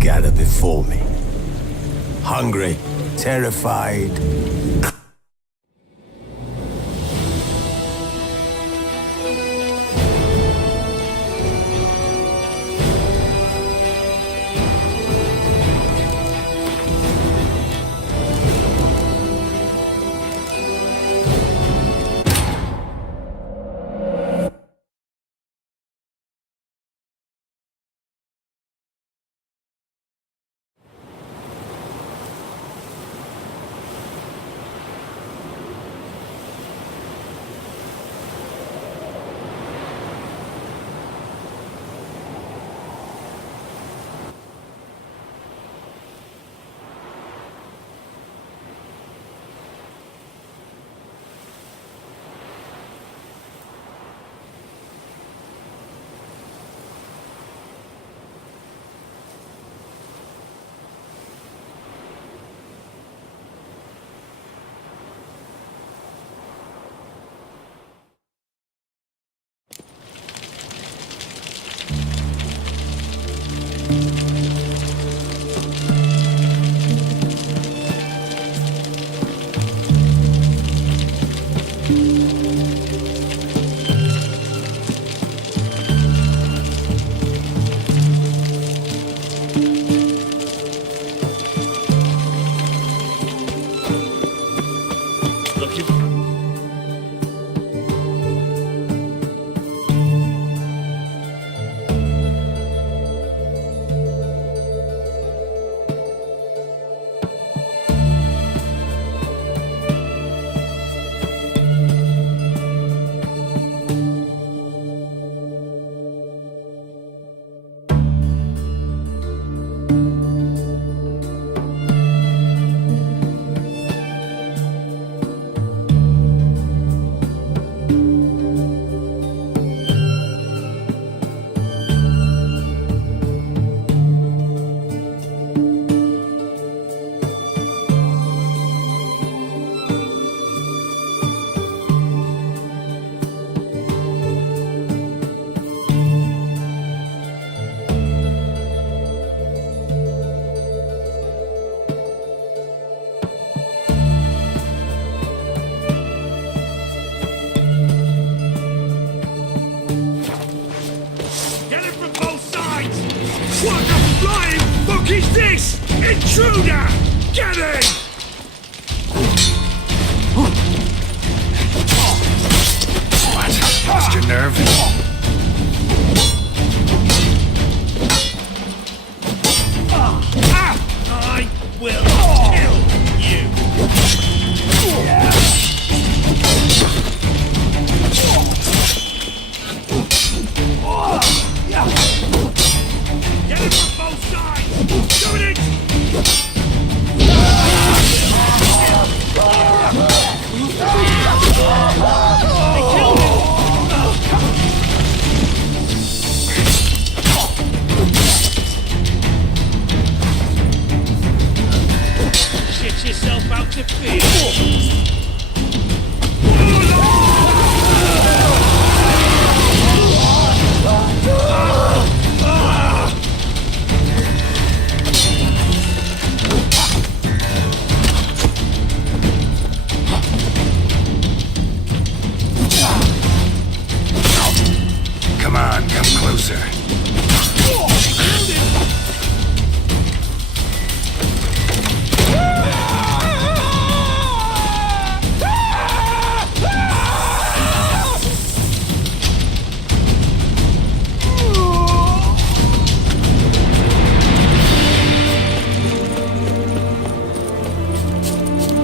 gather before me. Hungry, terrified. What the flying fuck is this? Intruder! Get in! What? Lost your nerve? I will kill you! Get it from both sides! Doing it! They killed him! Shit yourself out to fear! Come on, come closer.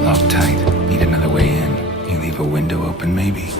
Locked tight. Need another way in. You leave a window open, maybe?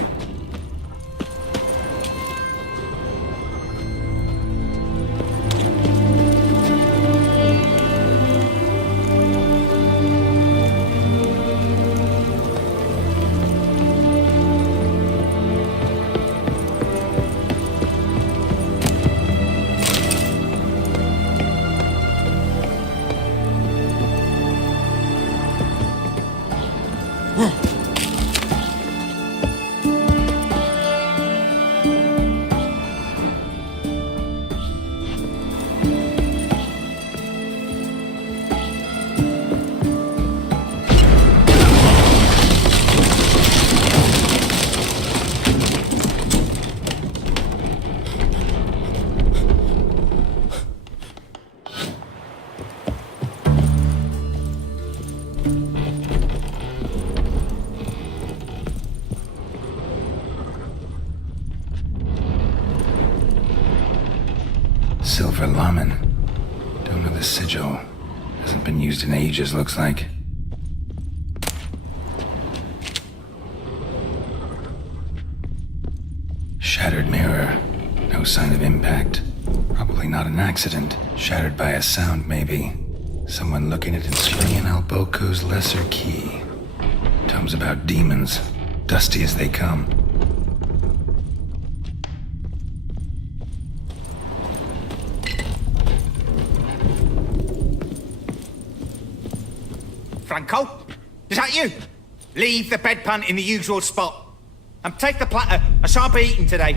silver lamen. Don't know the sigil. Hasn't been used in ages, looks like. Shattered mirror. No sign of impact. Probably not an accident. Shattered by a sound, maybe. Someone looking at Insurian Alboko's lesser key. Tomes about demons. Dusty as they come. Franco? Is that you? Leave the bedpan in the usual spot. And take the platter. I shan't be eating today.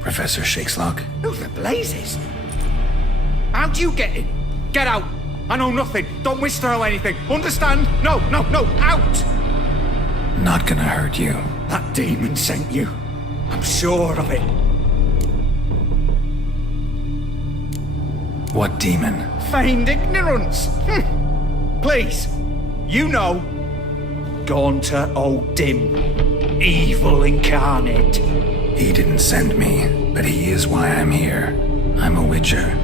Professor Shakeslock? Who the blazes? How'd you get in? Get out. I know nothing. Don't wish to know anything. Understand? No, out! Not gonna hurt you. That demon sent you. I'm sure of it. What demon? Feigned ignorance. Please, you know. Gaunter O'Dim. Evil incarnate. He didn't send me, but he is why I'm here. I'm a witcher.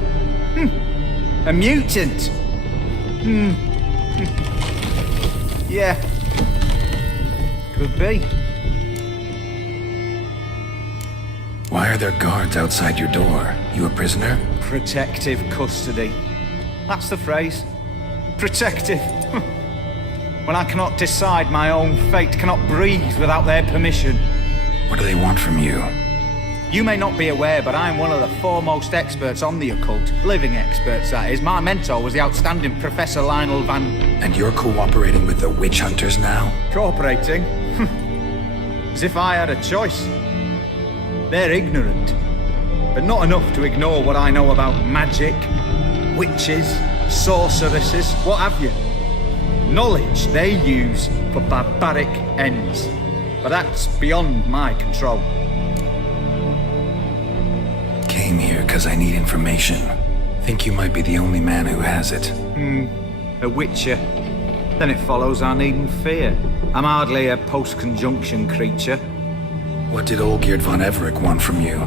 A mutant. Yeah. Could be. Why are there guards outside your door? You a prisoner? Protective custody. That's the phrase. Protective. When I cannot decide my own fate, cannot breathe without their permission. What do they want from you? You may not be aware, but I'm one of the foremost experts on the occult. Living experts, that is. My mentor was the outstanding Professor Lionel Van... And you're cooperating with the witch hunters now? Cooperating? As if I had a choice. They're ignorant, but not enough to ignore what I know about magic, witches, sorceresses, what have you. Knowledge they use for barbaric ends. But that's beyond my control. Came here because I need information. Think you might be the only man who has it. A witcher. Then it follows I needn't fear. I'm hardly a post-conjunction creature. What did Olgierd von Everec want from you?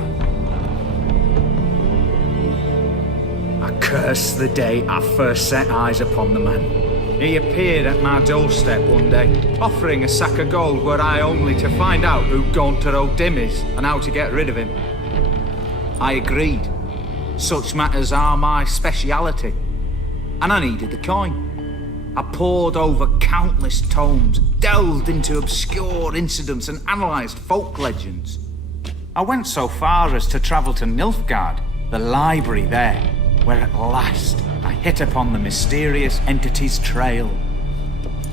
I curse the day I first set eyes upon the man. He appeared at my doorstep one day, offering a sack of gold were I only to find out who Gaunter O'Dim is and how to get rid of him. I agreed. Such matters are my speciality. And I needed the coin. I pored over countless tomes, delved into obscure incidents and analysed folk legends. I went so far as to travel to Nilfgaard, the library there, where at last I hit upon the mysterious entity's trail.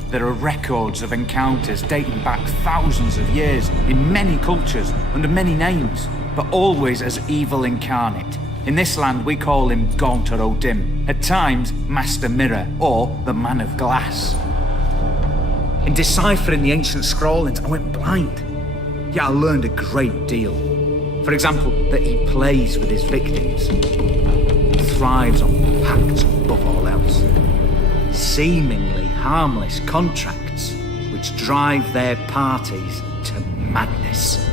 There are records of encounters dating back thousands of years in many cultures under many names, but always as evil incarnate. In this land we call him Gaunter O'Dim, at times Master Mirror or the Man of Glass. In deciphering the ancient scrollings I went blind, yet I learned a great deal. For example, that he plays with his victims, thrives on pacts above all else. Seemingly harmless contracts which drive their parties to madness.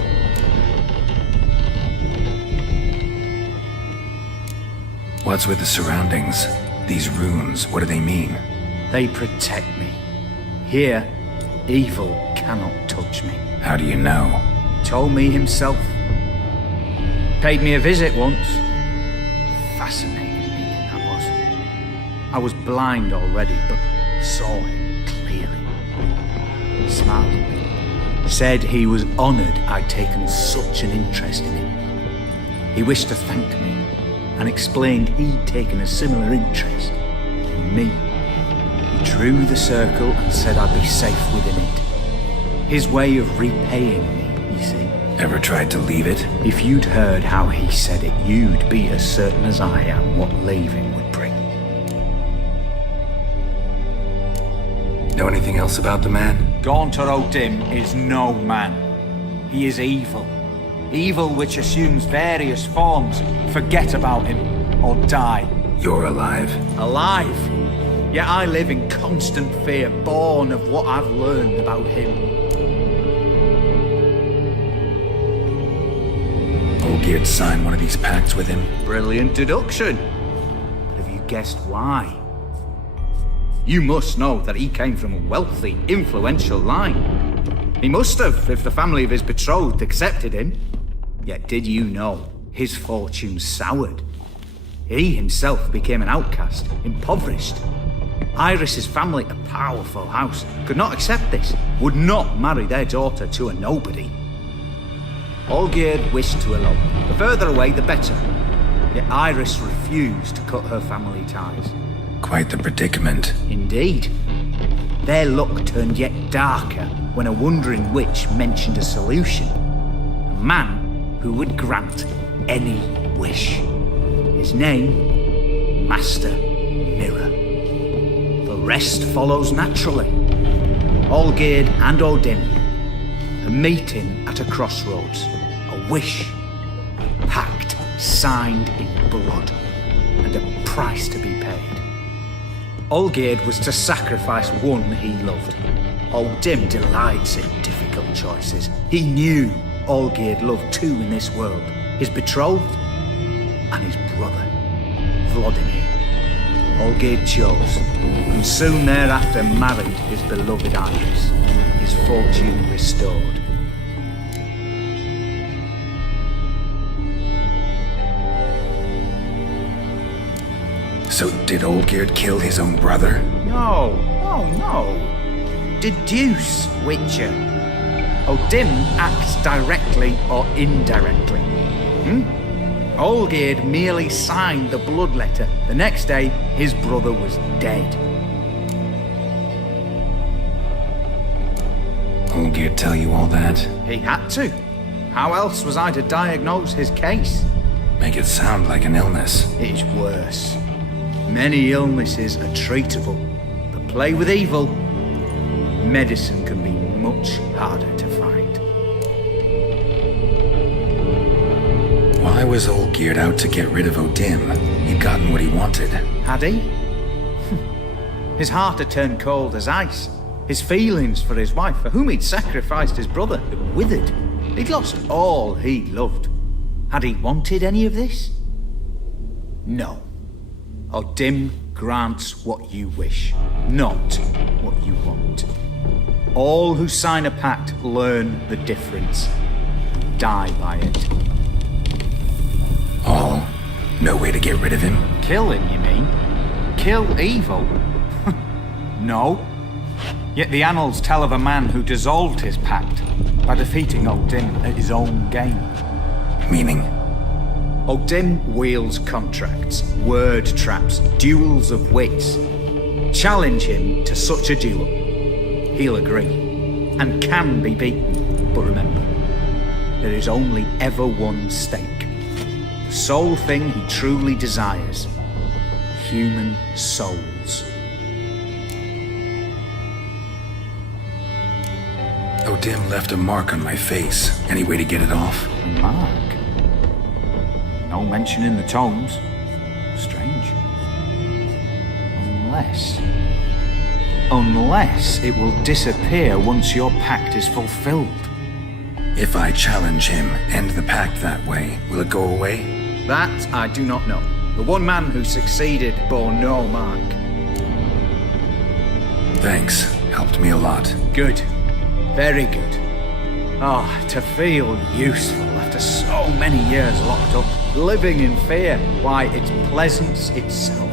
What's with the surroundings? These runes, what do they mean? They protect me. Here, evil cannot touch me. How do you know? Told me himself. Paid me a visit once. Fascinating meeting that was. I was blind already, but saw him clearly. He smiled at me. Said he was honoured I'd taken such an interest in him. He wished to thank me and explained he'd taken a similar interest in me. He drew the circle and said I'd be safe within it. His way of repaying me, you see. Ever tried to leave it? If you'd heard how he said it, you'd be as certain as I am what leaving would bring. Know anything else about the man? Gaunter O'Dim is no man. He is evil. Evil which assumes various forms. Forget about him, or die. You're alive. Alive? Yet I live in constant fear, born of what I've learned about him. Olgierd Olgierd sign one of these pacts with him? Brilliant deduction. But have you guessed why? You must know that he came from a wealthy, influential line. He must have, if the family of his betrothed accepted him. Yet did you know his fortune soured? He himself became an outcast, impoverished. Iris's family, a powerful house, could not accept this, would not marry their daughter to a nobody. Olgierd wished to elope. The further away, the better. Yet Iris refused to cut her family ties. Quite the predicament. Indeed. Their luck turned yet darker when a wandering witch mentioned a solution. A man who would grant any wish. His name, Master Mirror. The rest follows naturally. Olgierd and Odin, a meeting at a crossroads, a wish, a pact signed in blood, and a price to be paid. Olgierd was to sacrifice one he loved. Odin delights in difficult choices. He knew Olgierd loved two in this world, his betrothed and his brother, Vladimir. Olgierd chose, and soon thereafter married his beloved Iris, his fortune restored. So did Olgierd kill his own brother? No, Deduce, Witcher. Odin acts directly or indirectly. Olgierd merely signed the blood letter. The next day, his brother was dead. Olgierd tell you all that? He had to. How else was I to diagnose his case? Make it sound like an illness. It is worse. Many illnesses are treatable, but play with evil, medicine can be much harder to find. Why was Olgierd out to get rid of Odin? He'd gotten what he wanted. Had he? His heart had turned cold as ice. His feelings for his wife, for whom he'd sacrificed his brother, had withered. He'd lost all he loved. Had he wanted any of this? No. Odin grants what you wish, not what you want. All who sign a pact learn the difference, die by it. All? No way to get rid of him? Kill him, you mean? Kill evil? No. Yet the annals tell of a man who dissolved his pact by defeating Odin at his own game. Meaning? Odin wields contracts, word traps, duels of wits. Challenge him to such a duel. He'll agree, and can be beaten. But remember, there is only ever one stake. The sole thing he truly desires. Human souls. Odin left a mark on my face. Any way to get it off? A mark? No mention in the tomes. Strange. Unless it will disappear once your pact is fulfilled. If I challenge him, end the pact that way, will it go away? That I do not know. The one man who succeeded bore no mark. Thanks. Helped me a lot. Good. Very good. Oh, to feel useful after so many years locked up, living in fear. Why, it's pleasance itself.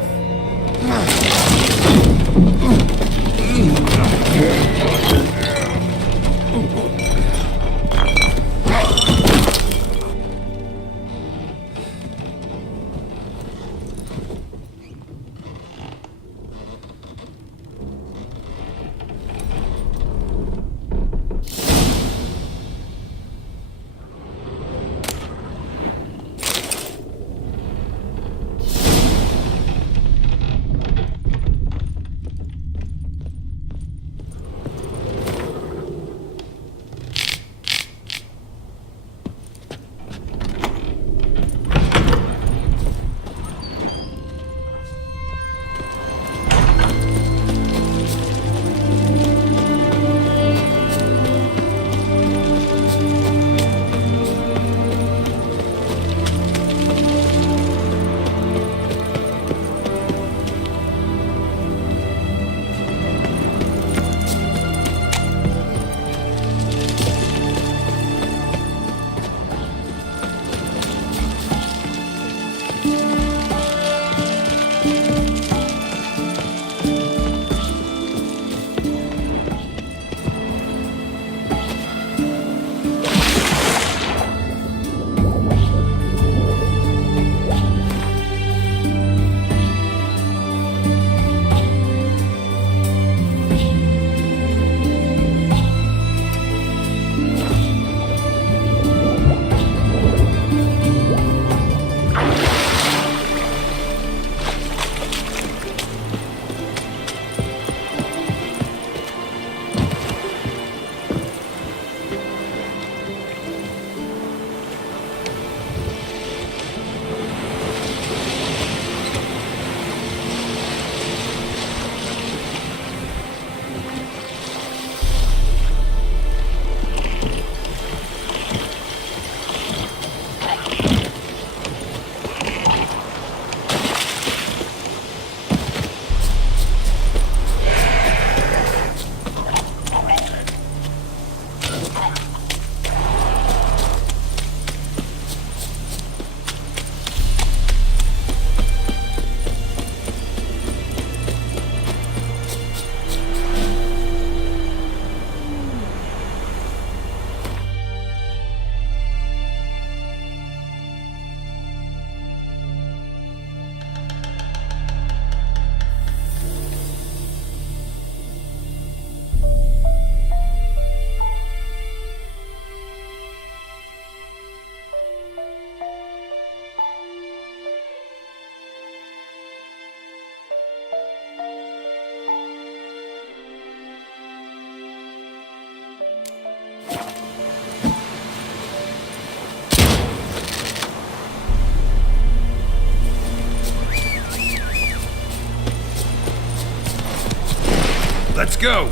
go!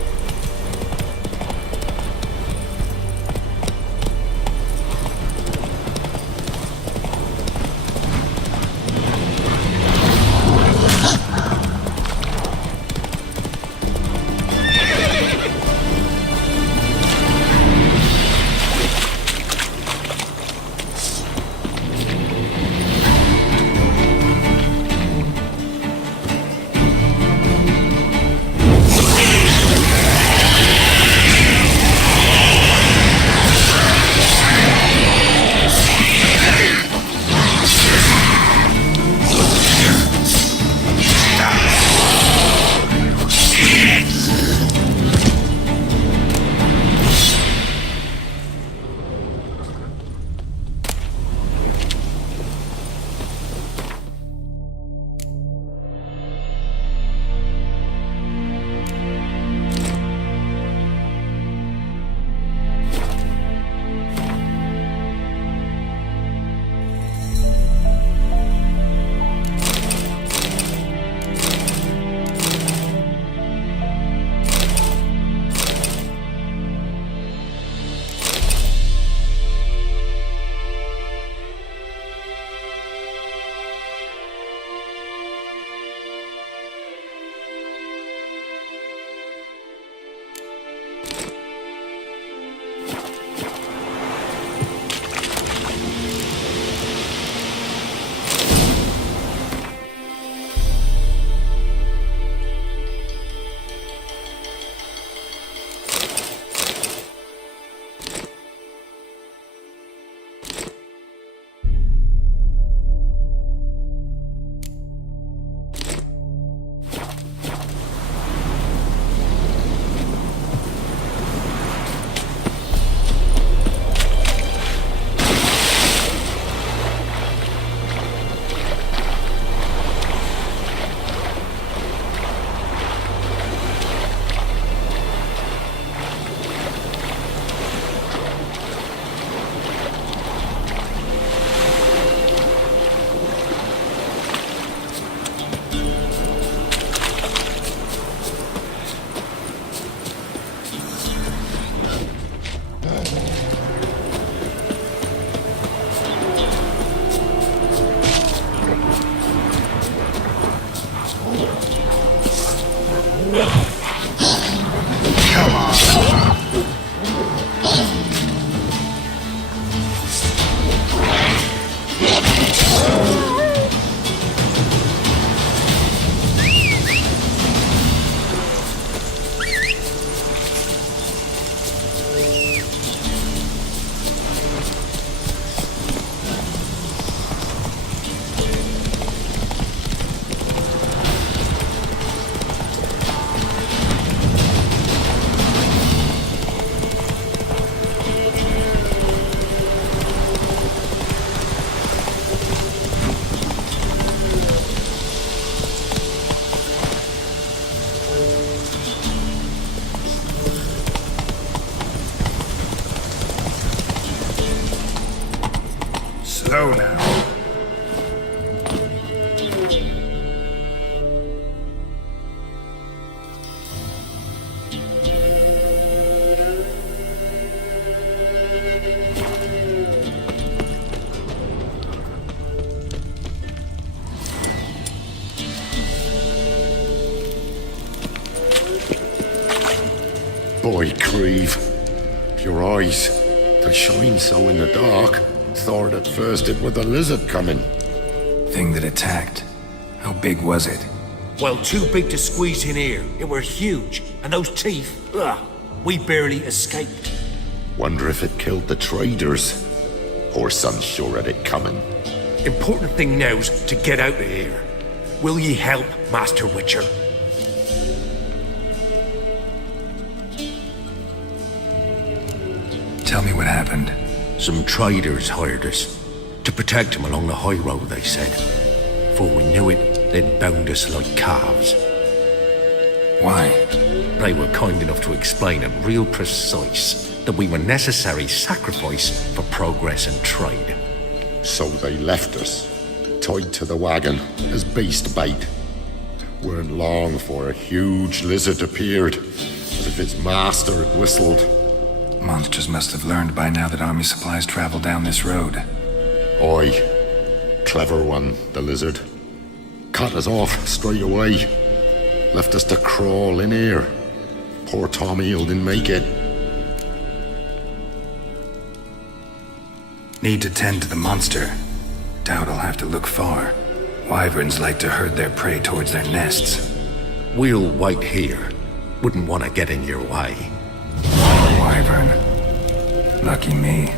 Slow now. Boy, Creve, your eyes, they shine so in the dark. Thought at first it were the lizard coming. Thing that attacked. How big was it? Well, too big to squeeze in here. It were huge. And those teeth, ugh, we barely escaped. Wonder if it killed the traders. Poor son's sure at it coming. Important thing now's to get out of here. Will ye help, Master Witcher? Tell me what happened. Some traders hired us. To protect them along the high road, they said. Before we knew it, they'd bound us like calves. Why? They were kind enough to explain it real precise, that we were necessary sacrifice for progress and trade. So they left us, tied to the wagon as beast bait. Weren't long for a huge lizard appeared. as if its master had whistled. Monsters must have learned by now that army supplies travel down this road. Oi. Clever one, the lizard. Cut us off straight away. Left us to crawl in here. Poor Tommy didn't make it. Need to tend to the monster. Doubt I'll have to look far. Wyverns like to herd their prey towards their nests. We'll wait here. Wouldn't want to get in your way. Wyvern. Lucky me.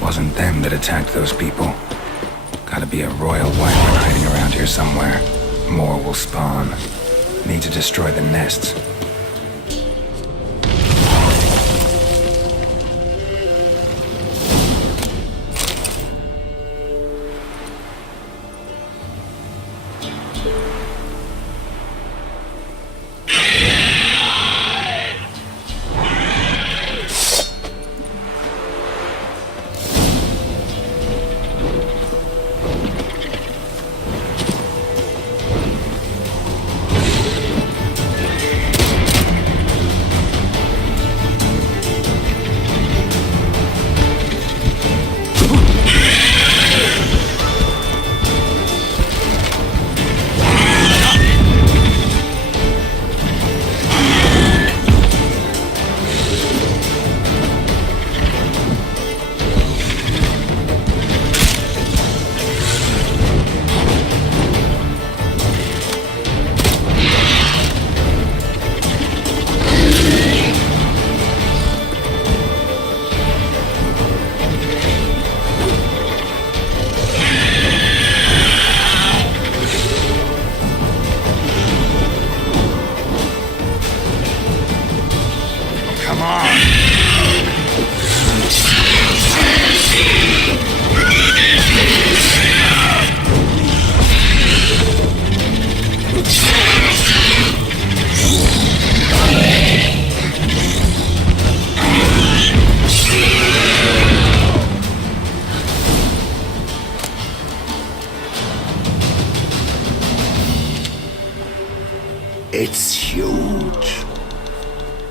Wasn't them that attacked those people. Gotta be a royal wyvern hiding around here somewhere. More will spawn. Need to destroy the nests. It's huge.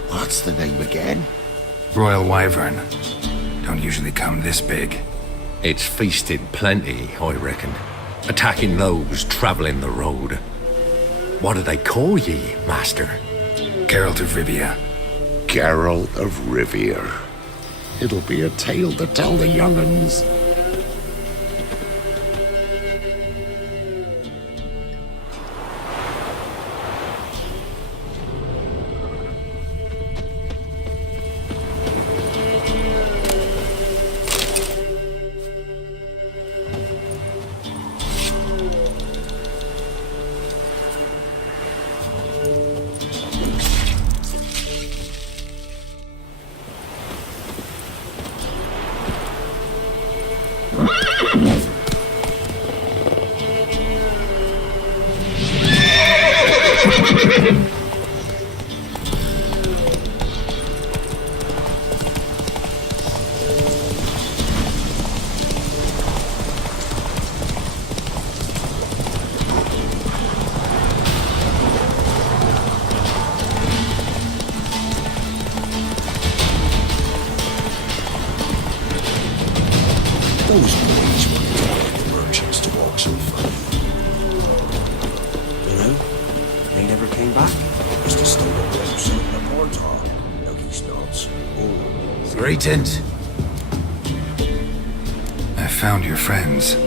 What's the name again? Royal Wyvern. Don't usually come this big. It's feasted plenty, I reckon. Attacking those traveling the road. What do they call ye, Master? Geralt of Rivia. Geralt of Rivia. It'll be a tale to tell the young'uns. Those boys wanted to get the merchants to walk so funny. You know, they never came back. Must have stole up there something in the portal. No, he's not. Oh. Greetings. I found your friends.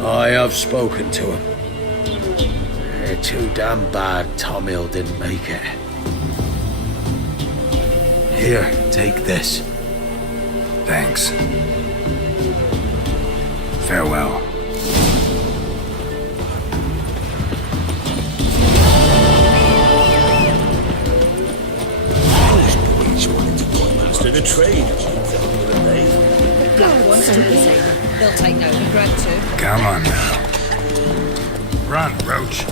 I have spoken to them. They're too damn bad Tom Hill didn't make it. Here, take this. Thanks. Farewell. Those boys wanted to go master the trade. Black ones to the same. They'll take note of Greg too. Come on now. Run, Roach.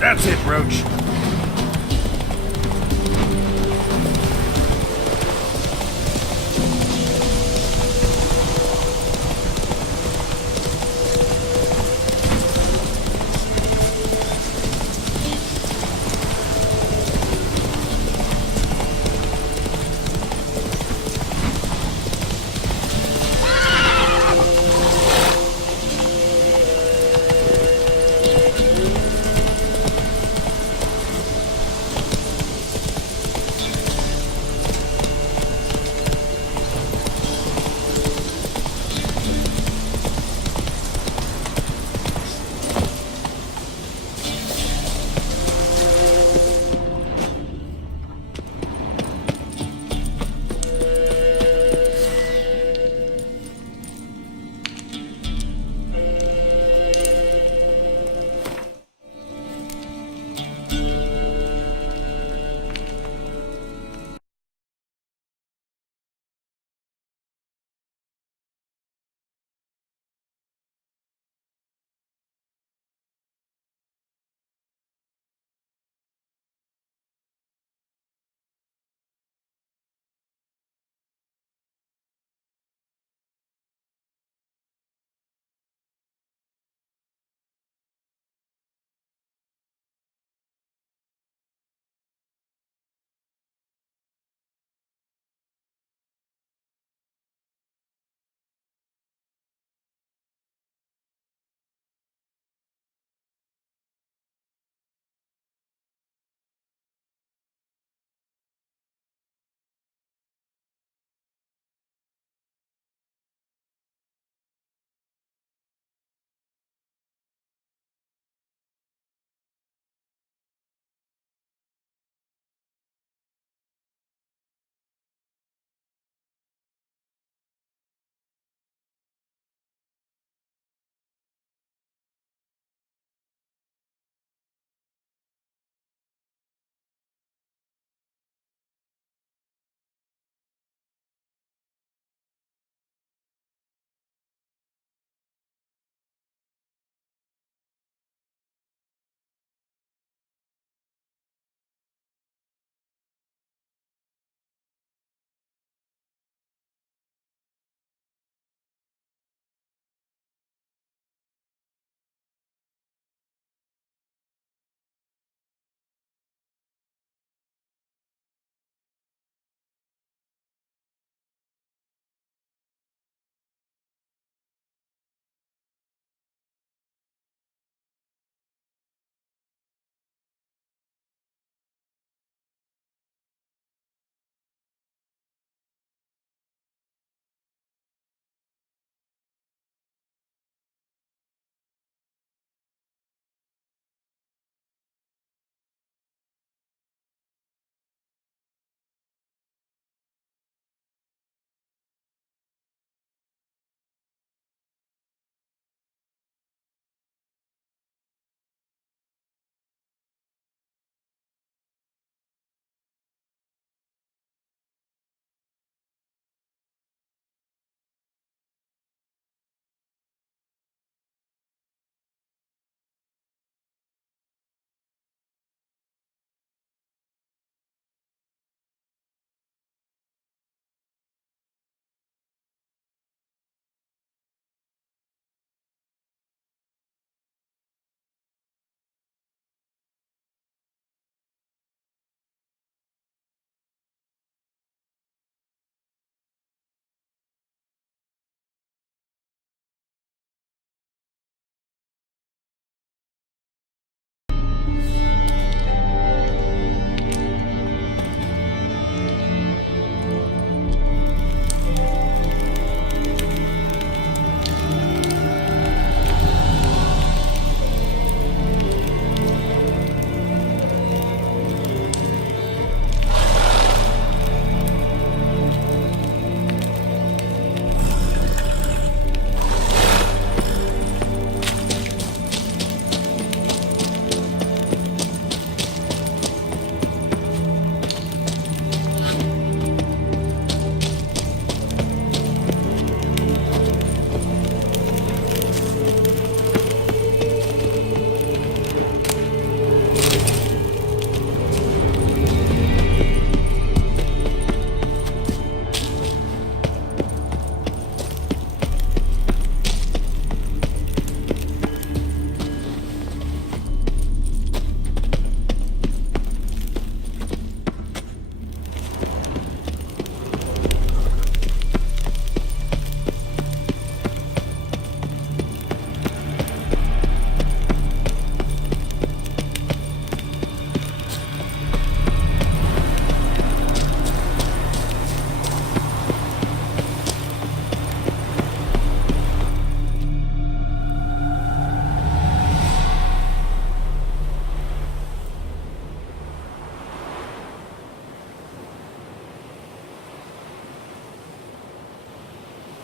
That's it, Roach.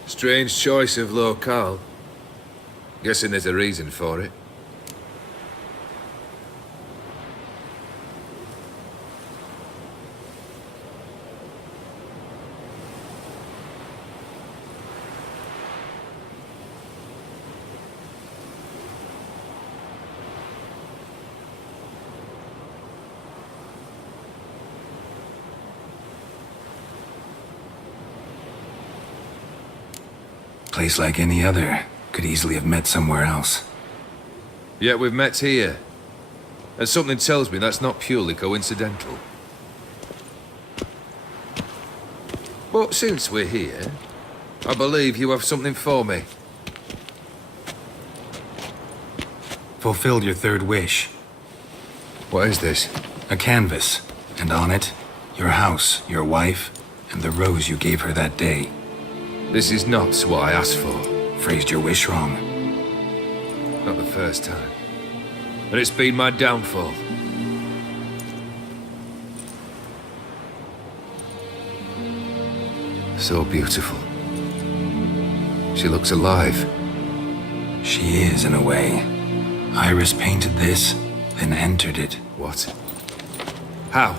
Strange choice of locale. Guessing there's a reason for it. Place like any other. Could easily have met somewhere else. Yet we've met here. And something tells me that's not purely coincidental. But since we're here, I believe you have something for me. Fulfilled your third wish. What is this? A canvas. And on it, your house, your wife, and the rose you gave her that day. This is not what I asked for. Phrased your wish wrong. Not the first time. And it's been my downfall. So beautiful. She looks alive. She is, in a way. Iris painted this, then entered it. What? How?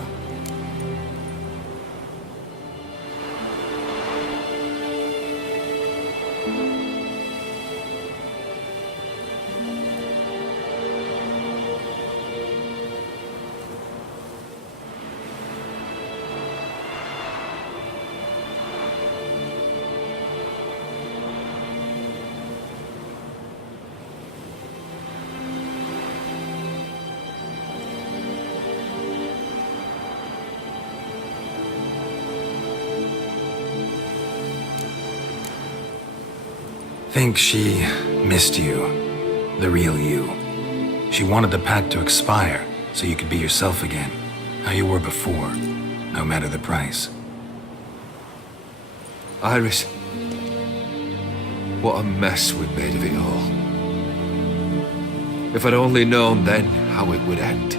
Think she missed you. The real you. She wanted the pact to expire, so you could be yourself again. How you were before, no matter the price. Iris. What a mess we made of it all. If I'd only known then how it would end.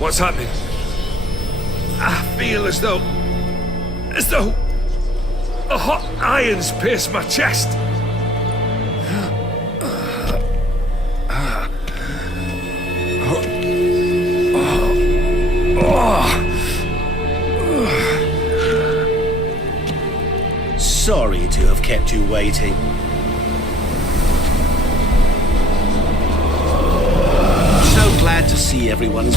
What's happening? I feel as though a hot iron's pierced my chest. Sorry to have kept you waiting. So glad to see everyone's.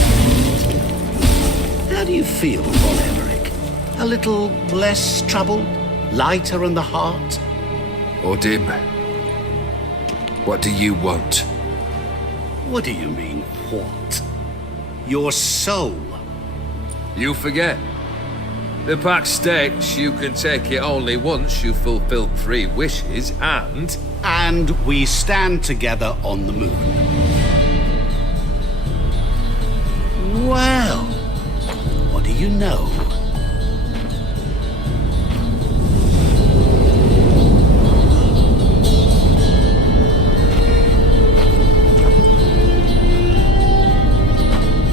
How do you feel, Von Emmerich? A little less troubled? Lighter in the heart? Odim, what do you want? What do you mean, what? Your soul. You forget. The pact states you can take it only once you fulfill 3 wishes, and... And we stand together on the moon. Well, what do you know?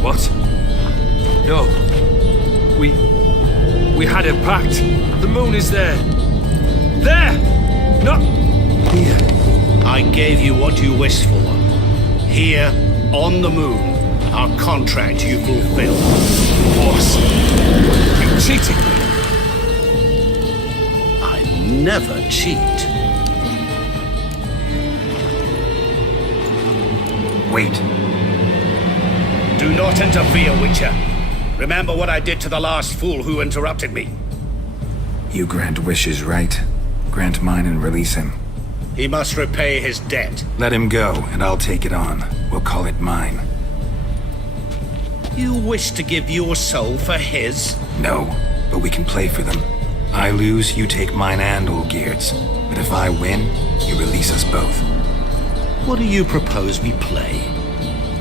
What? No. We had a pact. The moon is there. There! Not here. I gave you what you wished for. Here, on the moon, our contract you fulfilled. Boss, you cheated me. I never cheat. Wait. Do not interfere, Witcher. Remember what I did to the last fool who interrupted me. You grant wishes, right? Grant mine and release him. He must repay his debt. Let him go, and I'll take it on. We'll call it mine. You wish to give your soul for his? No, but we can play for them. I lose, you take mine and Olgierd's. But if I win, you release us both. What do you propose we play?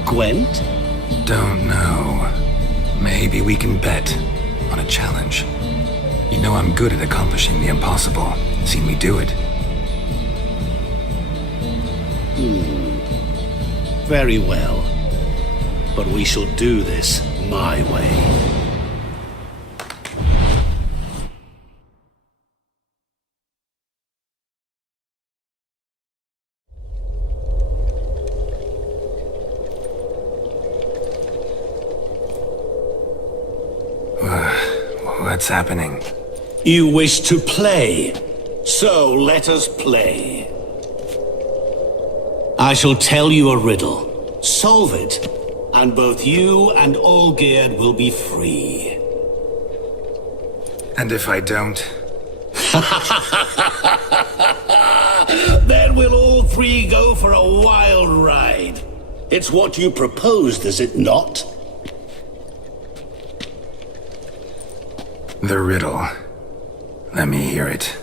Gwent? Don't know. Maybe we can bet on a challenge. You know I'm good at accomplishing the impossible. Seen me do it. Very well. But we shall do this my way. What's happening? You wish to play, so let us play. I shall tell you a riddle. Solve it, and both you and Olgierd will be free. And if I don't? Then we'll all three go for a wild ride. It's what you proposed, is it not? The riddle. Let me hear it.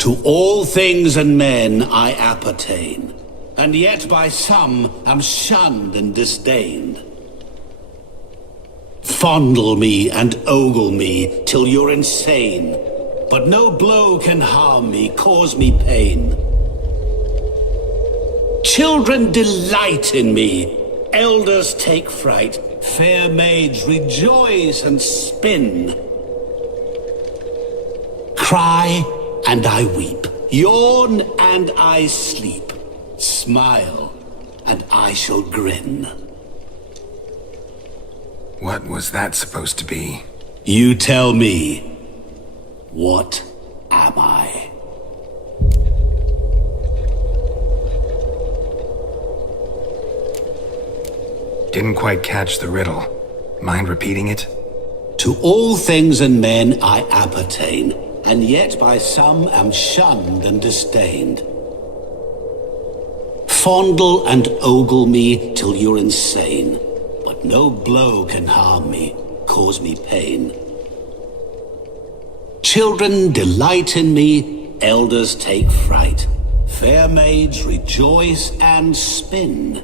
To all things and men I appertain, and yet by some am shunned and disdained. Fondle me and ogle me till you're insane, but no blow can harm me, cause me pain. Children delight in me, elders take fright, fair maids rejoice and spin. Cry and I weep, yawn and I sleep, smile and I shall grin. What was that supposed to be? You tell me, what am I? Didn't quite catch the riddle. Mind repeating it? To all things and men I appertain, and yet by some am shunned and disdained. Fondle and ogle me till you're insane, but no blow can harm me, cause me pain. Children delight in me, elders take fright, fair maids rejoice and spin.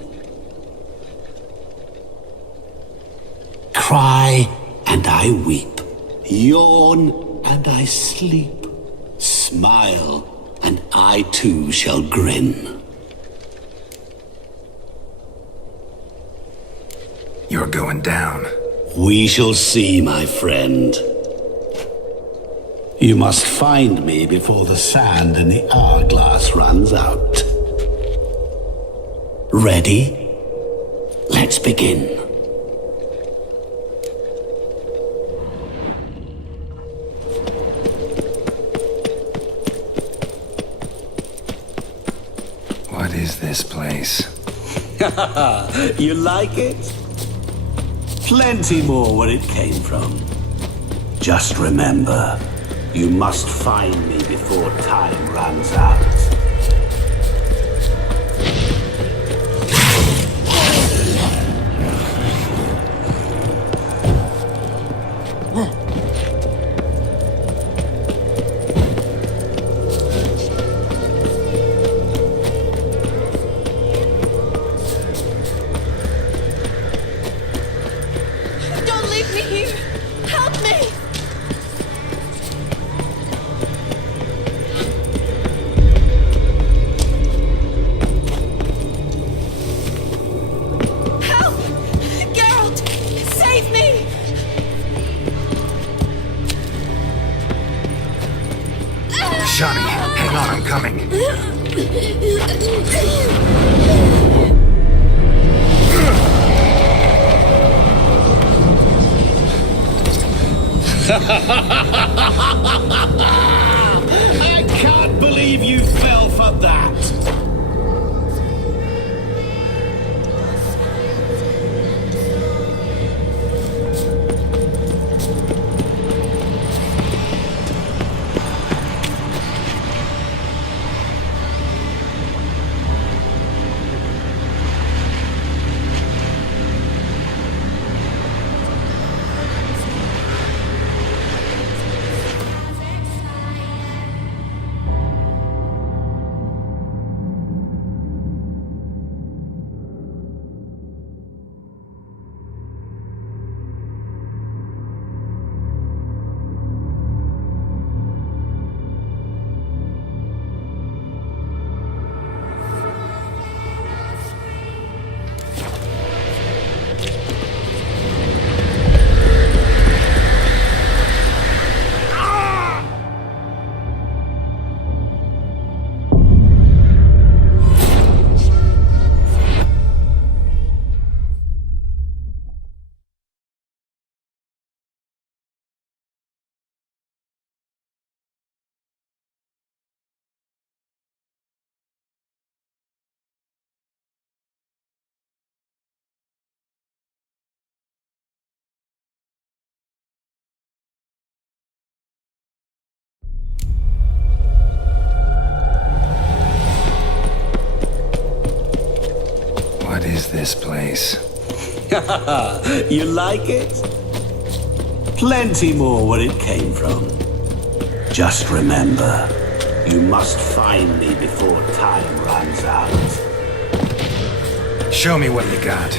Cry and I weep, yawn and I sleep, smile and I too shall grin. You're going down. We shall see, my friend. You must find me before the sand in the hourglass runs out. Ready? Let's begin. What is this place? You like it? Plenty more where it came from. Just remember, you must find me before time runs out. Don't leave me here! Help me! Help! Geralt! Save me! Shani, hang on, I'm coming. I can't believe you fell for that! this place? You like it? Plenty more where it came from. Just remember, you must find me before time runs out. Show me what you got.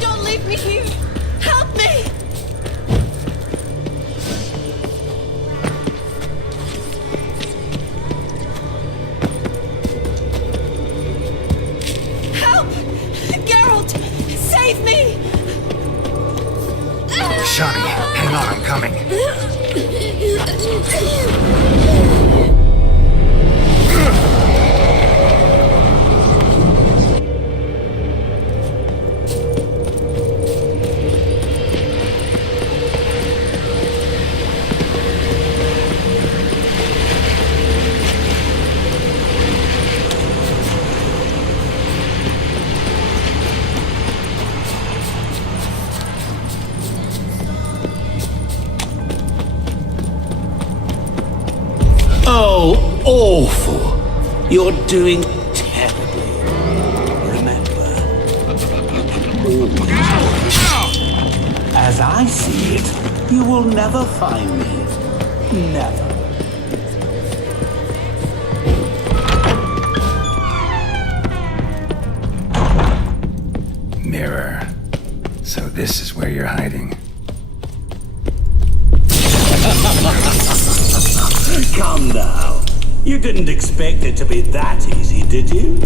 Don't leave me here! Help me! Help! Geralt! Save me! Shani, hang on, I'm coming. Oh, awful. You're doing terribly. Remember, as I see it, you will never find me. Never. Mirror. So this is where you're hiding. Come now. You didn't expect it to be that easy, did you?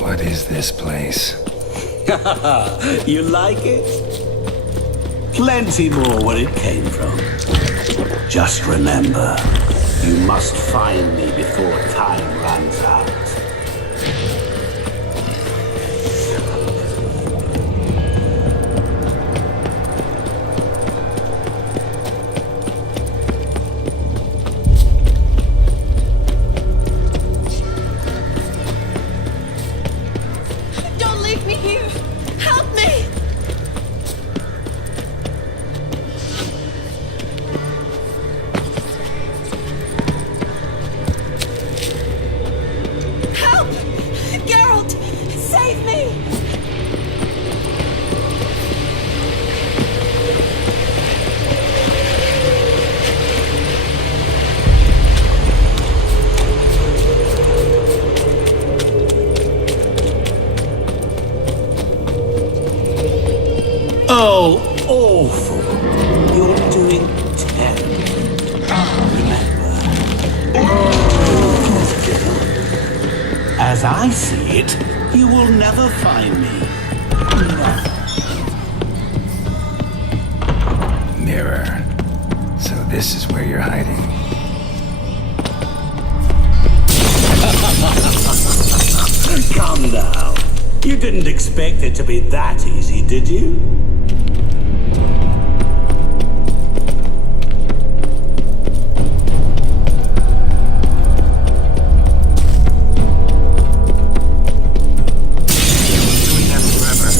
What is this place? You like it? Plenty more where it came from. Just remember, you must find me before time runs out. Don't leave me here! Help me! Help! Geralt! Save me! Oh, awful. You're doing terrible. Remember, as I see it, you will never find me. Never. Mirror. So this is where you're hiding. Come now. You didn't expect it to be that easy, did you?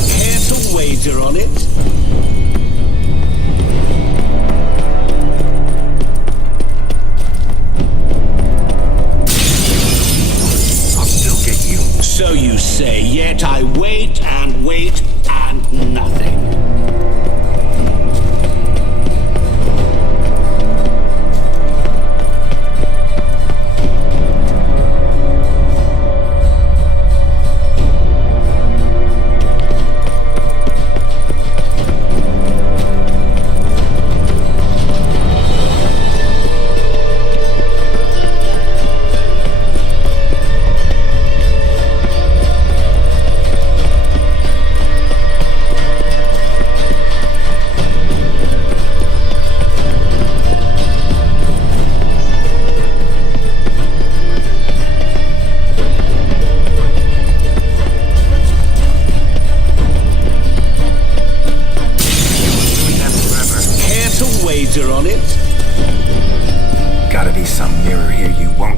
Care to wager on it? I'll still get you. So you say, yet I wait and wait and nothing.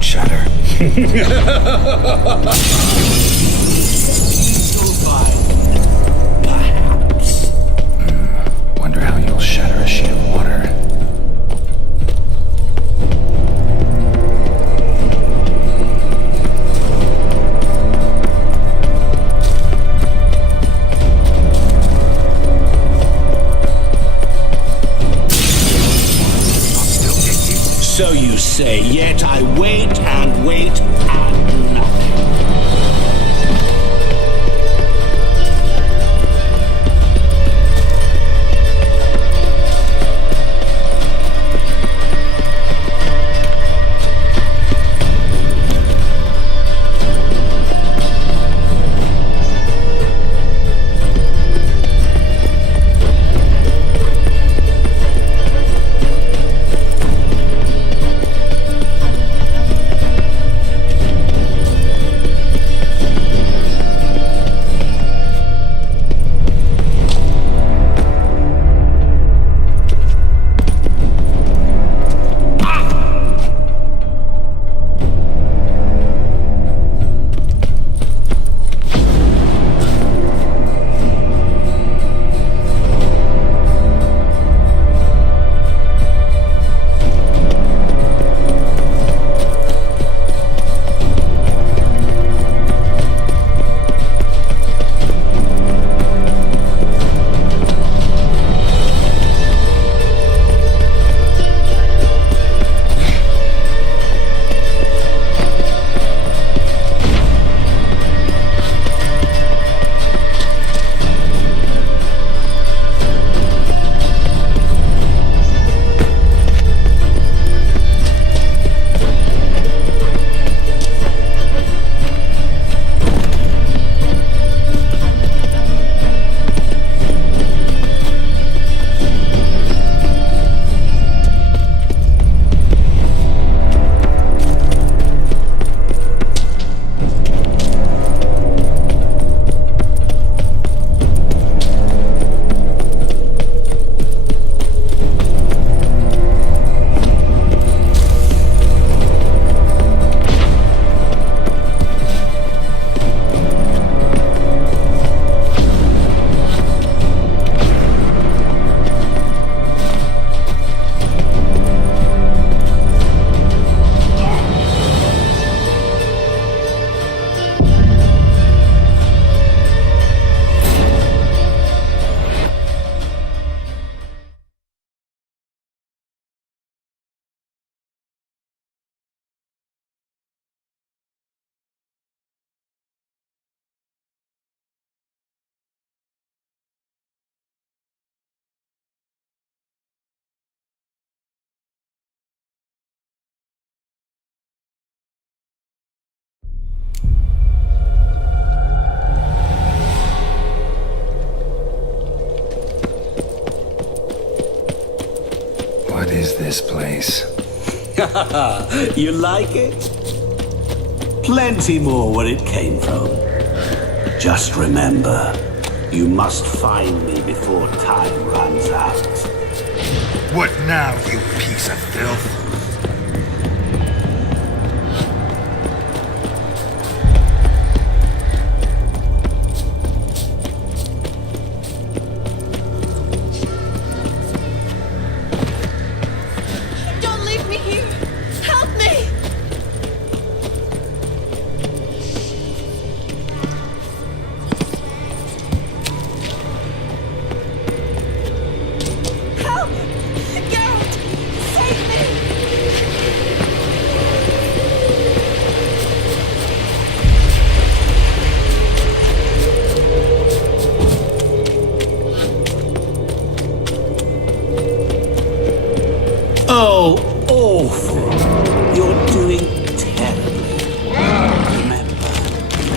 won't shatter. Perhaps. Wonder how you'll shatter a sheet of water. So you say, yet I wait and wait and nothing. What is this place? You like it? Plenty more where it came from. Just remember, you must find me before time runs out. What now, you piece of filth? Don't leave me here! Help me! Help! Geralt! Save me! Oh, awful. You're doing terribly. Remember, you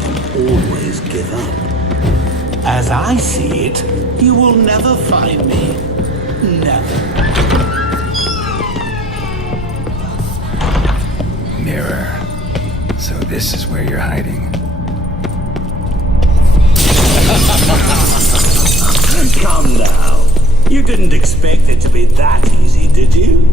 can always give up. As I see it, you will never find me. Never. Mirror. So this is where you're hiding. Come now. You didn't expect it to be that easy, did you?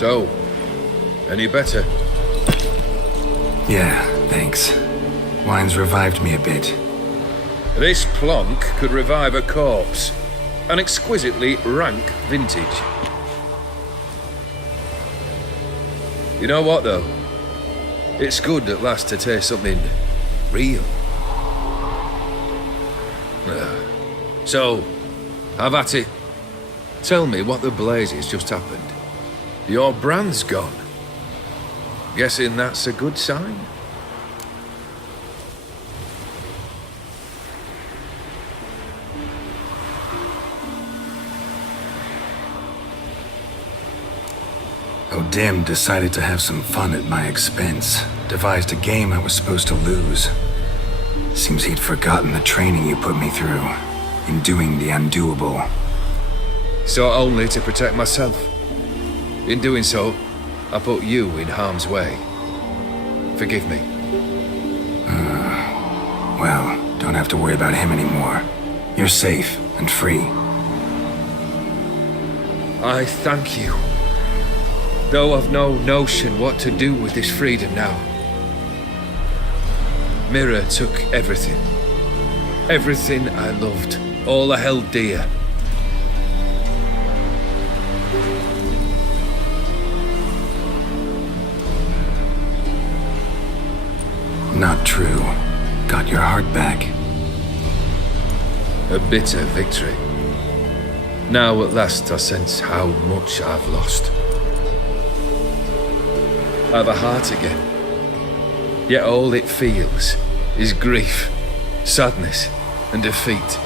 So, any better? Yeah, thanks. Wine's revived me a bit. This plonk could revive a corpse. An exquisitely rank vintage. You know what, though? It's good at last to taste something real. So, have at it. Tell me what the blazes just happened. Your brand's gone. Guessing that's a good sign? O'Dim decided to have some fun at my expense. Devised a game I was supposed to lose. Seems he'd forgotten the training you put me through in doing the undoable. Sought only to protect myself. In doing so, I put you in harm's way. Forgive me. Well, don't have to worry about him anymore. You're safe and free. I thank you. Though I've no notion what to do with this freedom now. Mira took everything. Everything I loved. All I held dear. Not true. Got your heart back. A bitter victory. Now at last I sense how much I've lost. I've a heart again. Yet all it feels is grief, sadness, and defeat.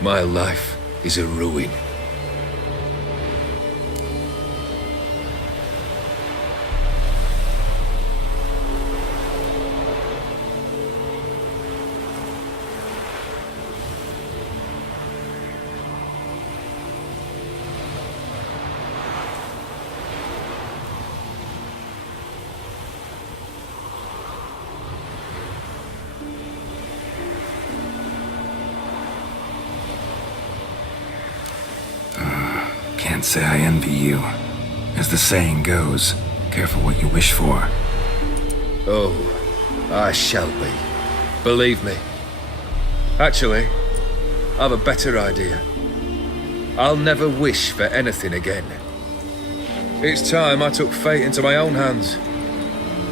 My life is a ruin. Can't say I envy you. As the saying goes, careful what you wish for. Oh, I shall be. Believe me. Actually, I've a better idea. I'll never wish for anything again. It's time I took fate into my own hands.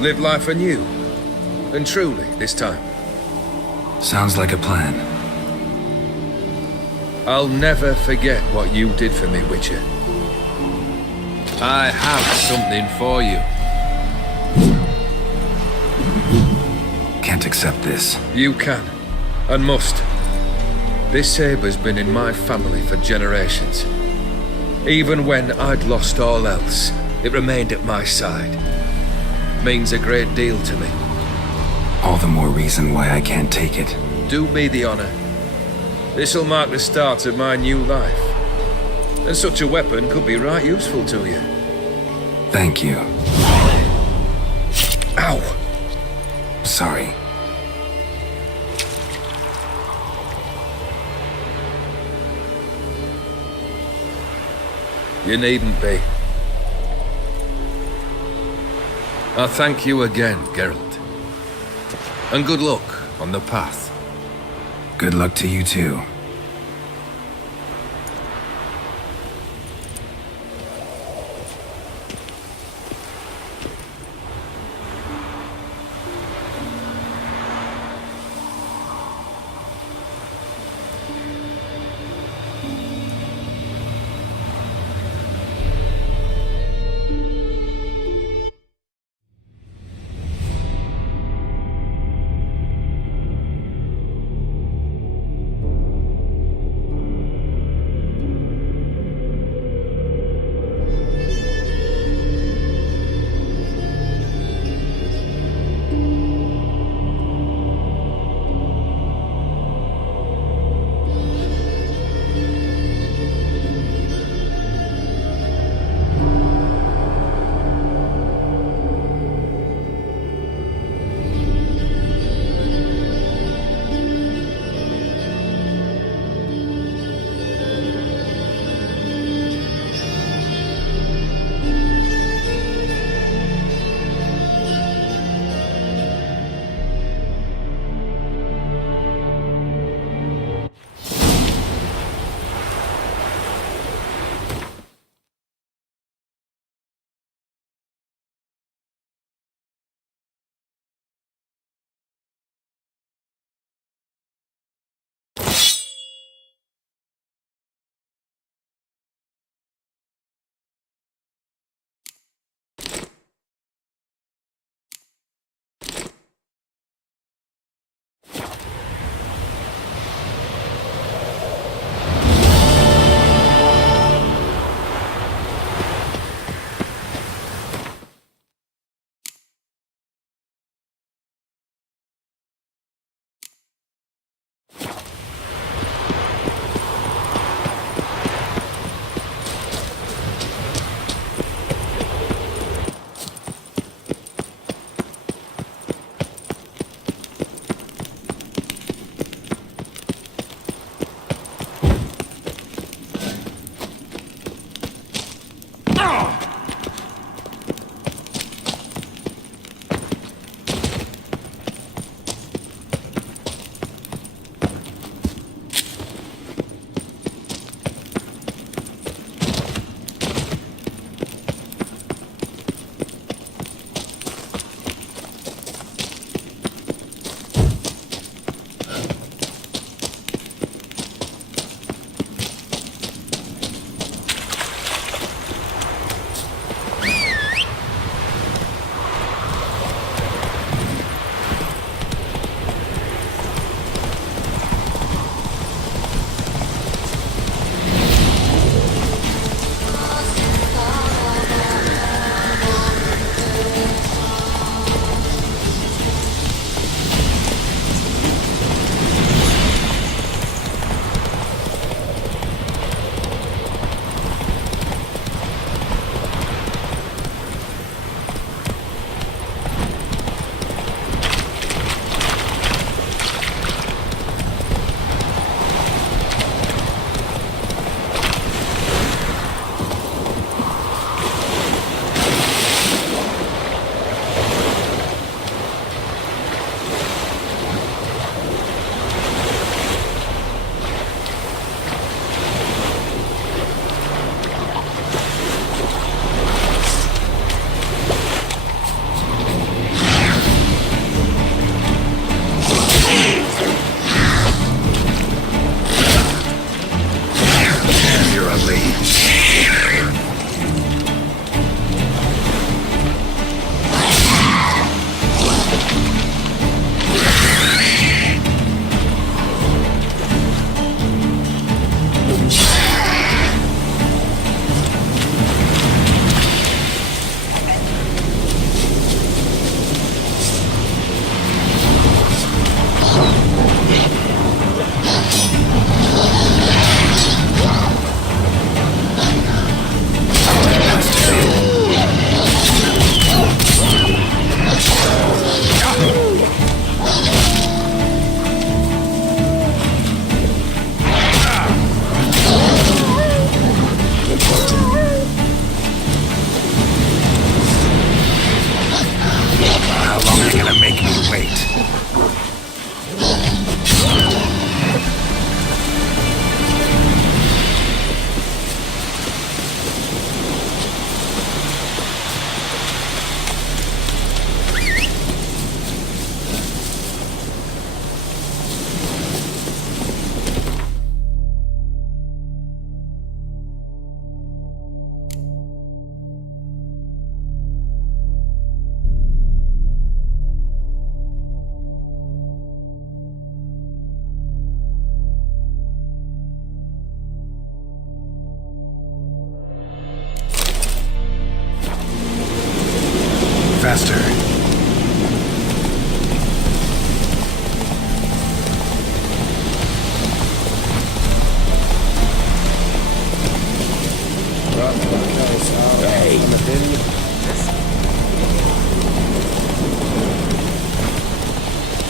Live life anew. And truly, this time. Sounds like a plan. I'll never forget what you did for me, Witcher. I have something for you. Can't accept this. You can, and must. This sabre's been in my family for generations. Even when I'd lost all else, it remained at my side. Means a great deal to me. All the more reason why I can't take it. Do me the honor. This'll mark the start of my new life. And such a weapon could be right useful to you. Thank you. Ow! Sorry. You needn't be. I thank you again, Geralt. And good luck on the path. Good luck to you too.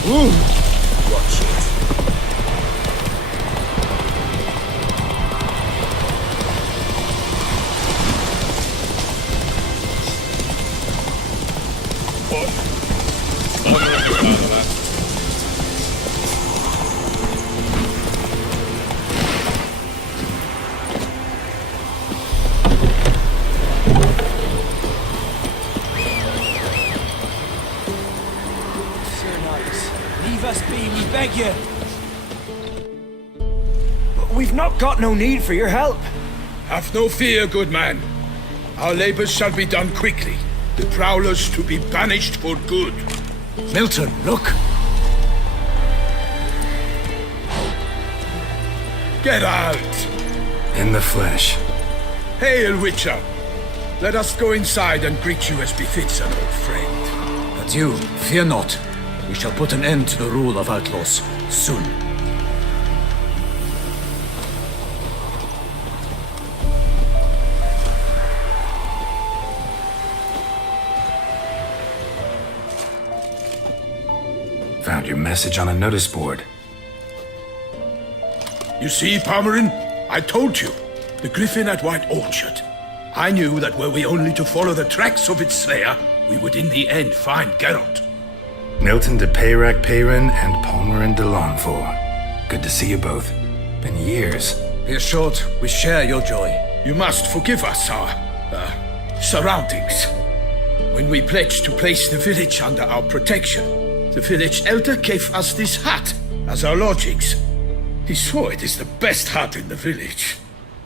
Watch it. Sir Knights, leave us be, we beg you. We've not got no need for your help. Have no fear, good man. Our labors shall be done quickly. The prowlers to be banished for good. Milton, look! Get out! In the flesh. Hail, Witcher! Let us go inside and greet you as befits an old friend. But you, fear not. We shall put an end to the rule of outlaws soon. Found your message on a notice board. You see, Palmerin? I told you. The griffin at White Orchard. I knew that were we only to follow the tracks of its slayer, we would in the end find Geralt. Milton de Peyrac Peyran and Palmerin de Lawnford. Good to see you both. Been years. Be assured, we share your joy. You must forgive us our surroundings. When we pledged to place the village under our protection, the village elder gave us this hut as our lodgings. He swore it is the best hut in the village.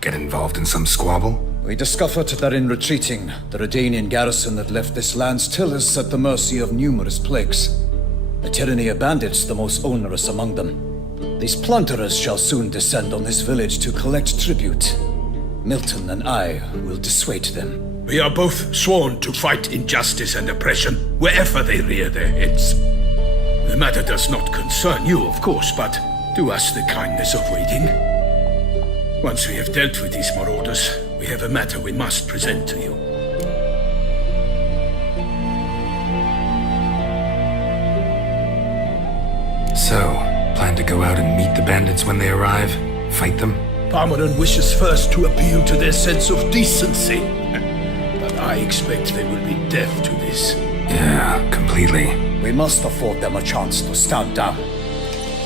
Get involved in some squabble? We discovered that in retreating, the Redanian garrison that left this land still is at the mercy of numerous plagues. The tyranny of bandits the most onerous among them. These plunderers shall soon descend on this village to collect tribute. Milton and I will dissuade them. We are both sworn to fight injustice and oppression wherever they rear their heads. The matter does not concern you, of course, but do us the kindness of waiting. Once we have dealt with these marauders, we have a matter we must present to you. So, plan to go out and meet the bandits when they arrive? Fight them? Palmerin wishes first to appeal to their sense of decency. But I expect they will be deaf to this. Yeah, completely. We must afford them a chance to stand down.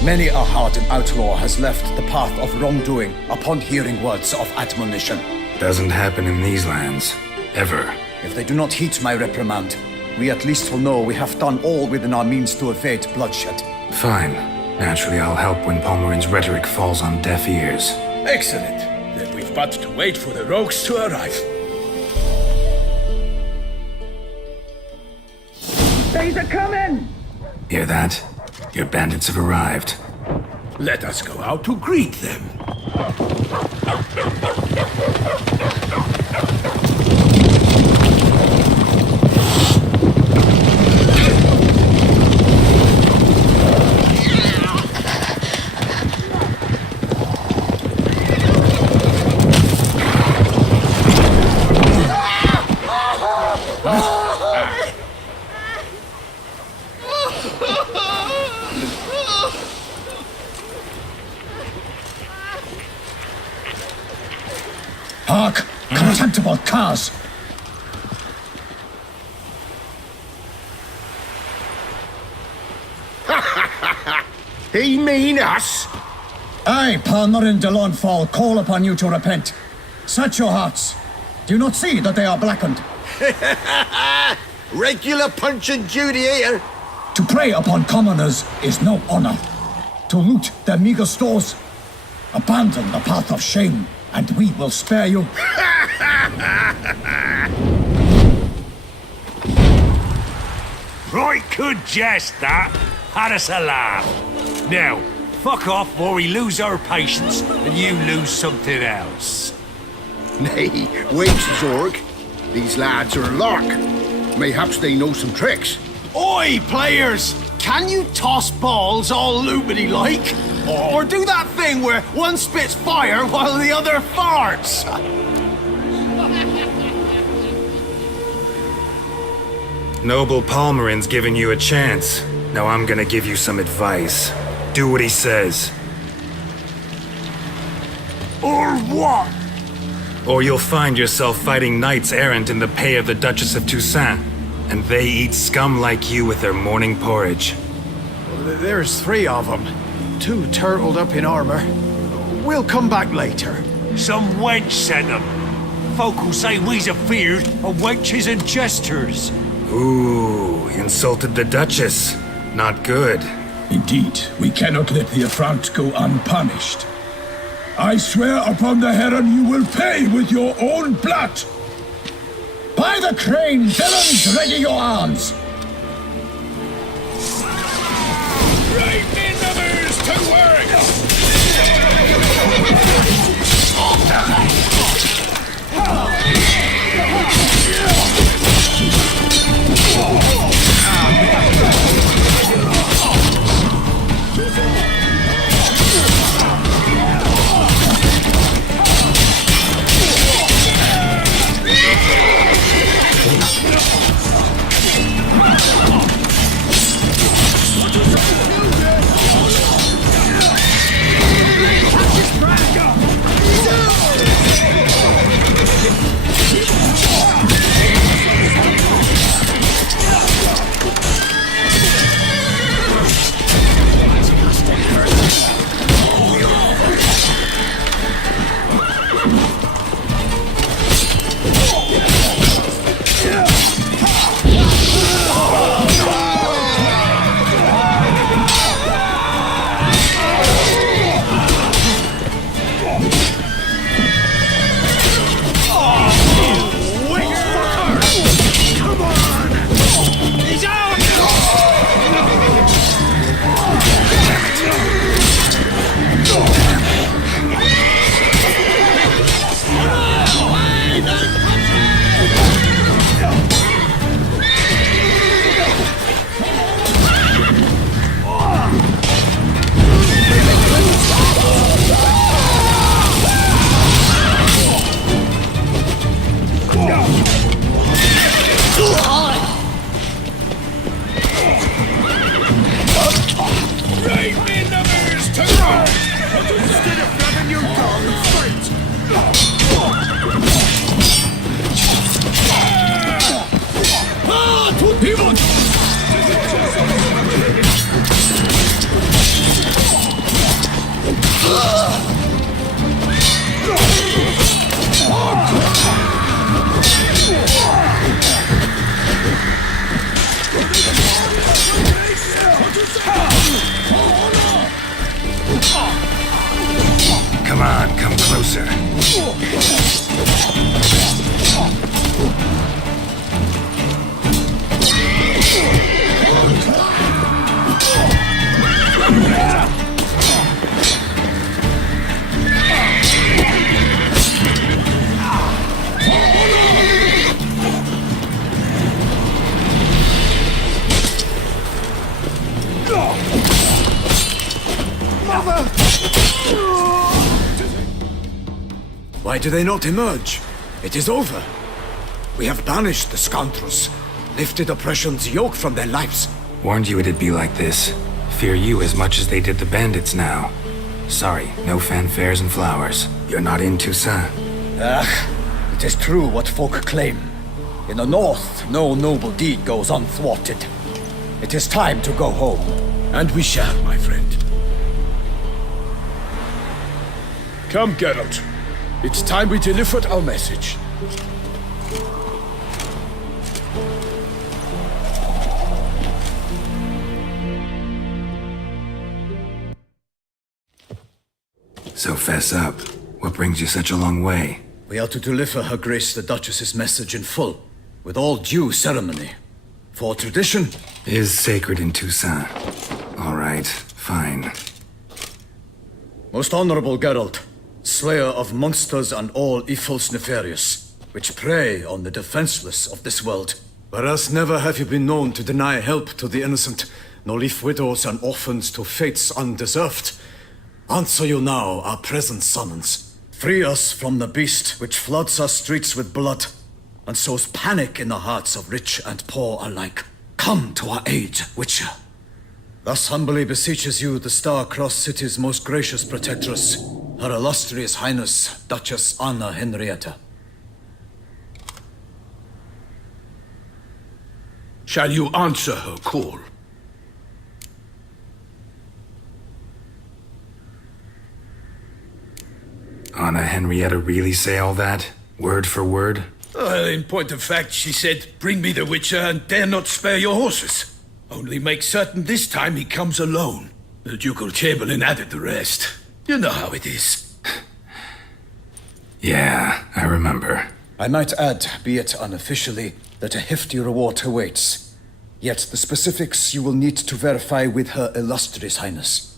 Many a hardened outlaw has left the path of wrongdoing upon hearing words of admonition. Doesn't happen in these lands. Ever. If they do not heed my reprimand, we at least will know we have done all within our means to evade bloodshed. Fine. Naturally, I'll help when Palmerin's rhetoric falls on deaf ears. Excellent. Then we've but to wait for the rogues to arrive. They's a coming! Hear that? Your bandits have arrived. Let us go out to greet them. Hark! Contemptible curs! He mean us? I, Palmerin de Lawnfall, call upon you to repent. Set your hearts. Do you not see that they are blackened? Regular punch and duty here. To prey upon commoners is no honor. To loot their meager stores, abandon the path of shame, and we will spare you. Right good jest, that. Had us a laugh. Now, fuck off or we lose our patience and you lose something else. Nay, wait, Zorg. These lads are a lark. Mayhaps they know some tricks. Oi, players! Can you toss balls all loopity like? Or do that thing where one spits fire while the other farts? Noble Palmerin's giving you a chance. Now I'm gonna give you some advice. Do what he says. Or what? Or you'll find yourself fighting knights errant in the pay of the Duchess of Toussaint. And they eat scum like you with their morning porridge. There's 3 of them. 2 turtled up in armor. We'll come back later. Some wench sent them. Folk will say we's afeard of wenches and jesters. Ooh, insulted the Duchess. Not good. Indeed, we cannot let the affront go unpunished. I swear upon the Heron you will pay with your own blood! By the crane, villains, ready your arms! Right in numbers to work! Come on, come closer. Why do they not emerge? It is over. We have banished the scoundrels, lifted oppression's yoke from their lives. Warned you it'd be like this. Fear you as much as they did the bandits now. Sorry, no fanfares and flowers. You're not in Toussaint. It is true what folk claim. In the north, no noble deed goes unthwarted. It is time to go home. And we shall, my friend. Come, Geralt. It's time we delivered our message. So fess up. What brings you such a long way? We are to deliver Her Grace the Duchess's message in full, with all due ceremony. For tradition is sacred in Toussaint. All right, fine. Most honorable Geralt, slayer of monsters and all evils nefarious, which prey on the defenseless of this world. Whereas never have you been known to deny help to the innocent, nor leave widows and orphans to fates undeserved. Answer you now our present summons. Free us from the beast which floods our streets with blood, and sows panic in the hearts of rich and poor alike. Come to our aid, Witcher. Thus humbly beseeches you the Star-Crossed City's most gracious protectress, Her Illustrious Highness, Duchess Anna Henrietta. Shall you answer her call? Anna Henrietta really say all that? Word for word? In point of fact, she said, bring me the Witcher and dare not spare your horses. Only make certain this time he comes alone. The Ducal Chamberlain added the rest. You know how it is. Yeah, I remember. I might add, be it unofficially, that a hefty reward awaits. Yet the specifics you will need to verify with Her Illustrious Highness.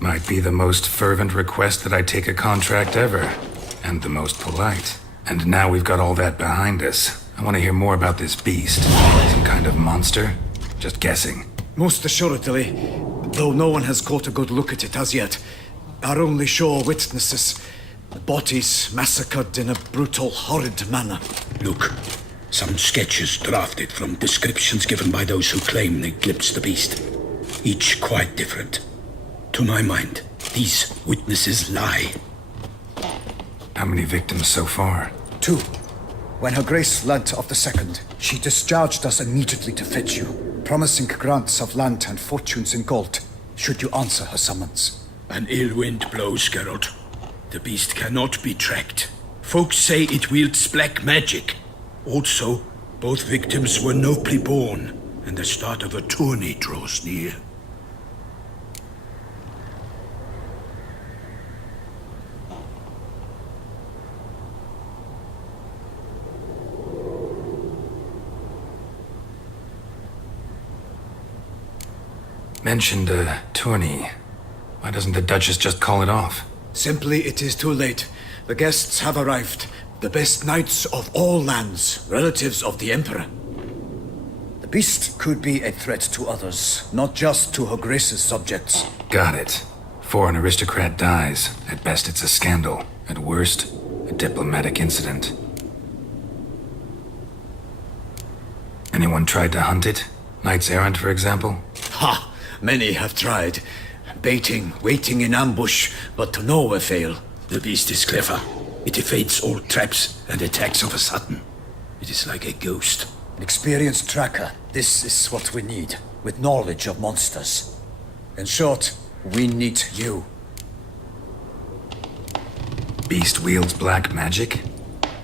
Might be the most fervent request that I take a contract ever. And the most polite. And now we've got all that behind us. I want to hear more about this beast. Some kind of monster? Just guessing. Most assuredly, though no one has caught a good look at it as yet. Our only sure witnesses. Bodies massacred in a brutal, horrid manner. Look, some sketches drafted from descriptions given by those who claim they glimpsed the beast. Each quite different. To my mind, these witnesses lie. How many victims so far? 2. When Her Grace learnt of the second, she discharged us immediately to fetch you, promising grants of land and fortunes in gold, should you answer her summons. An ill wind blows, Geralt. The beast cannot be tracked. Folks say it wields black magic. Also, both victims were nobly born, and the start of a tourney draws near. Mentioned a tourney. Why doesn't the Duchess just call it off? Simply, it is too late. The guests have arrived. The best knights of all lands, relatives of the Emperor. The beast could be a threat to others, not just to Her Grace's subjects. Got it. Before an aristocrat dies, at best it's a scandal. At worst, a diplomatic incident. Anyone tried to hunt it? Knights errant, for example? Ha! Many have tried. Baiting, waiting in ambush, but to no avail. The beast is clever. It evades all traps and attacks of a sudden. It is like a ghost. An experienced tracker. This is what we need, with knowledge of monsters. In short, we need you. Beast wields black magic?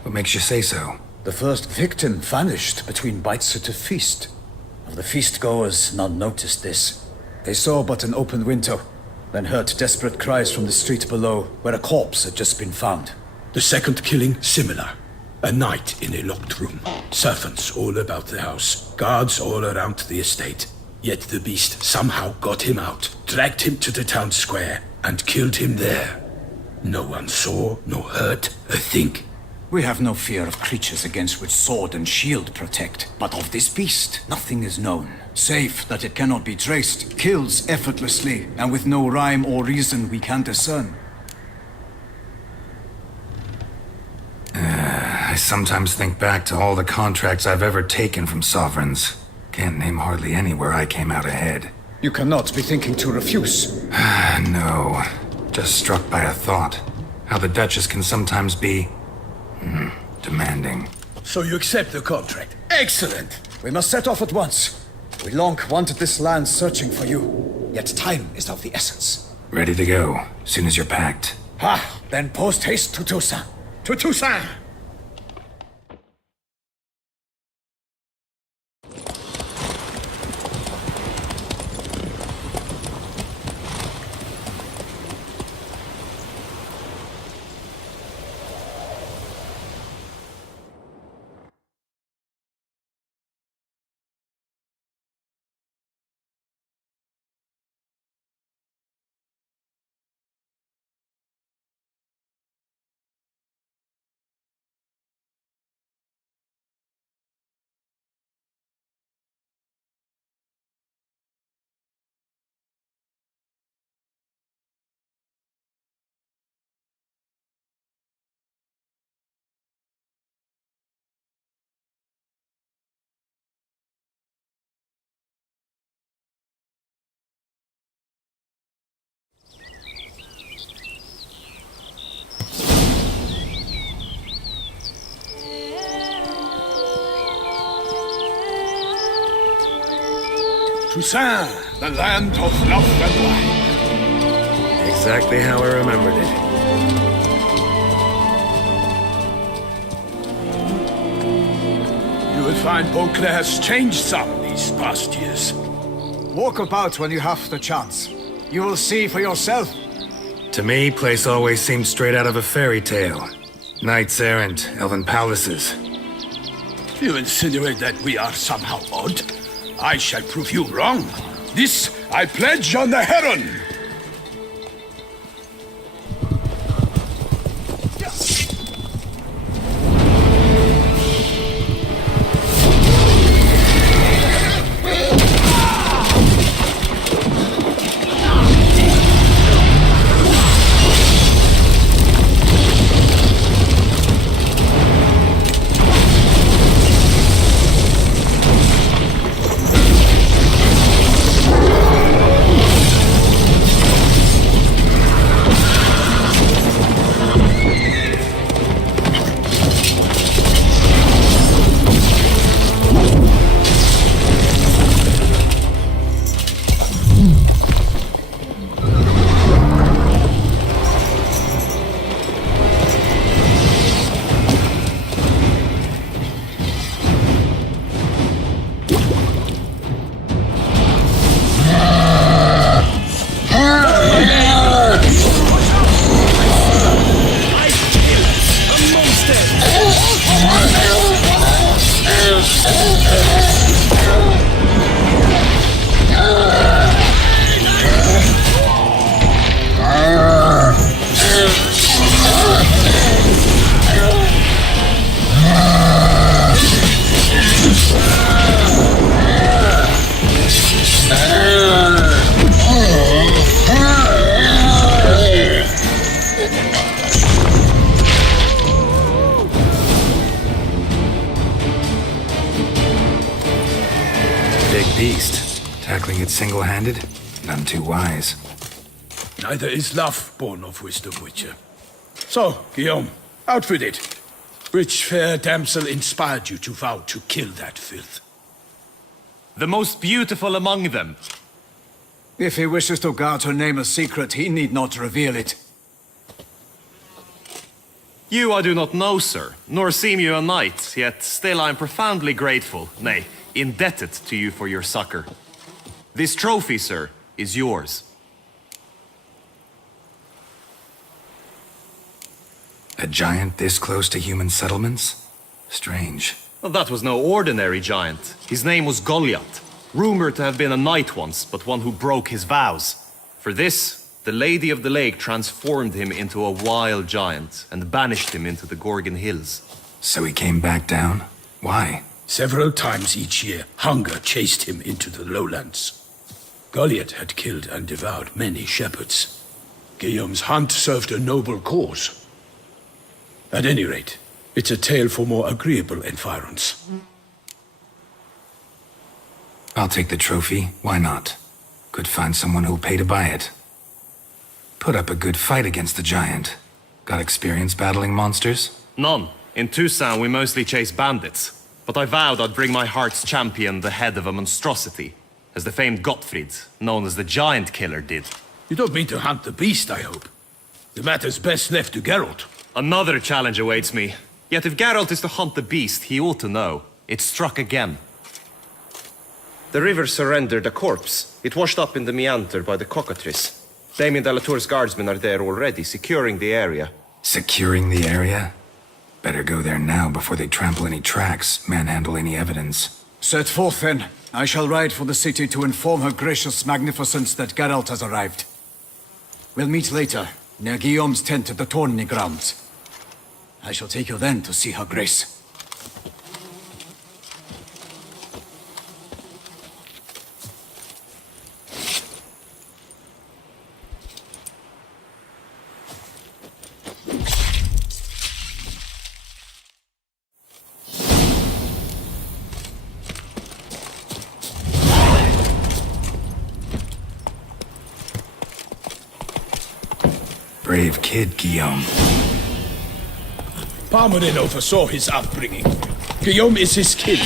What makes you say so? The first victim vanished between bites at a feast. Of the feast-goers, none noticed this. They saw but an open window, then heard desperate cries from the street below, where a corpse had just been found. The second killing, similar. A night in a locked room. Servants all about the house. Guards all around the estate. Yet the beast somehow got him out, dragged him to the town square, and killed him there. No one saw, nor heard a thing. We have no fear of creatures against which sword and shield protect. But of this beast, nothing is known. Save that it cannot be traced, kills effortlessly, and with no rhyme or reason we can discern. I sometimes think back to all the contracts I've ever taken from sovereigns. Can't name hardly anywhere I came out ahead. You cannot be thinking to refuse. No. Just struck by a thought. How the Duchess can sometimes be... demanding. So you accept the contract. Excellent! We must set off at once. We long wanted this land searching for you. Yet time is of the essence. Ready to go, soon as you're packed. Ha! Then post haste to Toussaint. To Toussaint! Toussaint, the land of love and wine. Exactly how I remembered it. You will find Beauclair has changed some these past years. Walk about when you have the chance. You will see for yourself. To me, place always seemed straight out of a fairy tale. Knights errant, elven palaces. You insinuate that we are somehow odd? I shall prove you wrong. This I pledge on the Heron. Beast. Tackling it single-handed? None too wise. Neither is love born of wisdom, Witcher. So, Guillaume, out with it. Which fair damsel inspired you to vow to kill that filth? The most beautiful among them. If he wishes to guard her name a secret, he need not reveal it. You I do not know, sir, nor seem you a knight, yet still I am profoundly grateful, nay, indebted to you for your succor. This trophy, sir, is yours. A giant this close to human settlements? Strange. Well, that was no ordinary giant. His name was Goliath, rumored to have been a knight once, but one who broke his vows. For this, the Lady of the Lake transformed him into a wild giant and banished him into the Gorgon Hills. So he came back down? Why? Several times each year, hunger chased him into the lowlands. Goliath had killed and devoured many shepherds. Guillaume's hunt served a noble cause. At any rate, it's a tale for more agreeable environs. I'll take the trophy. Why not? Could find someone who'll pay to buy it. Put up a good fight against the giant. Got experience battling monsters? None. In Toussaint, we mostly chase bandits. But I vowed I'd bring my heart's champion the head of a monstrosity, as the famed Gottfried, known as the Giant Killer, did. You don't mean to hunt the beast, I hope. The matter's best left to Geralt. Another challenge awaits me. Yet if Geralt is to hunt the beast, he ought to know. It struck again. The river surrendered a corpse. It washed up in the meander by the cockatrice. Damien de la Tour's guardsmen are there already, securing the area. Securing the area? Better go there now before they trample any tracks, manhandle any evidence. Set forth then. I shall ride for the city to inform her gracious magnificence that Geralt has arrived. We'll meet later, near Guillaume's tent at the Tourney grounds. I shall take you then to see her grace. Brave kid, Guillaume. Palmerin oversaw his upbringing. Guillaume is his kid.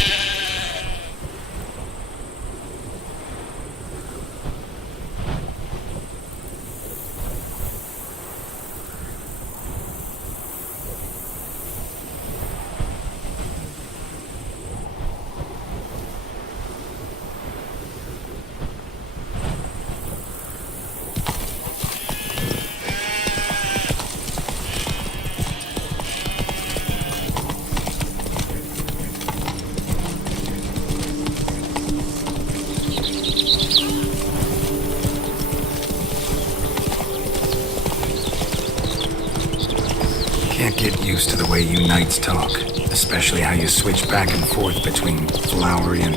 Get used to the way you knights talk, especially how you switch back and forth between flowery and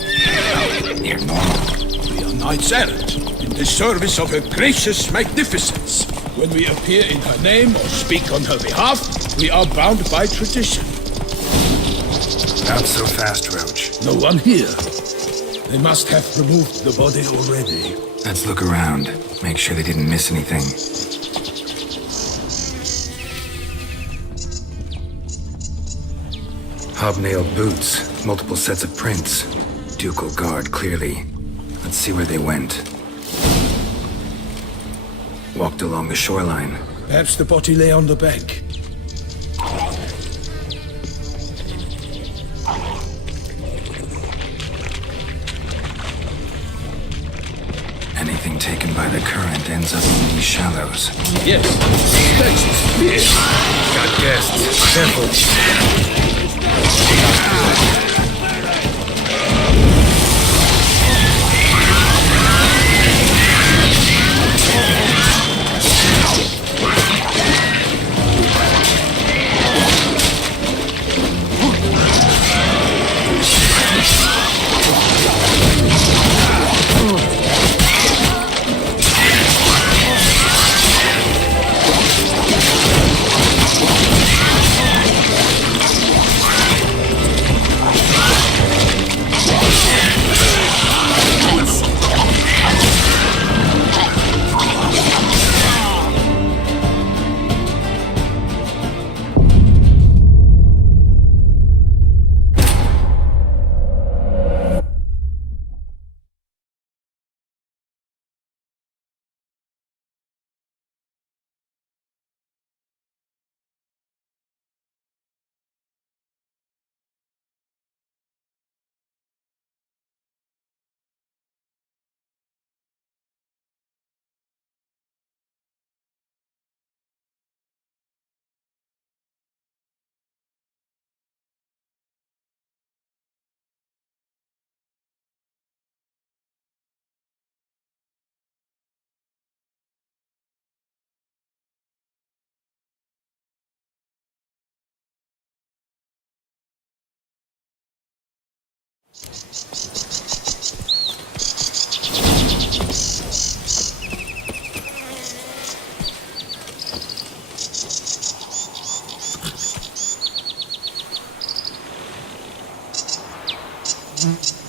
near normal. We are knights errant, in the service of her gracious magnificence. When we appear in her name or speak on her behalf, we are bound by tradition. Not so fast, Roach. No one here. They must have removed the body already. Let's look around, make sure they didn't miss anything. Hobnailed boots, multiple sets of prints. Ducal guard, clearly. Let's see where they went. Walked along the shoreline. Perhaps the body lay on the bank. Anything taken by the current ends up in these shallows. Yes, that's the fish. Got guests. Careful. Mm-hmm.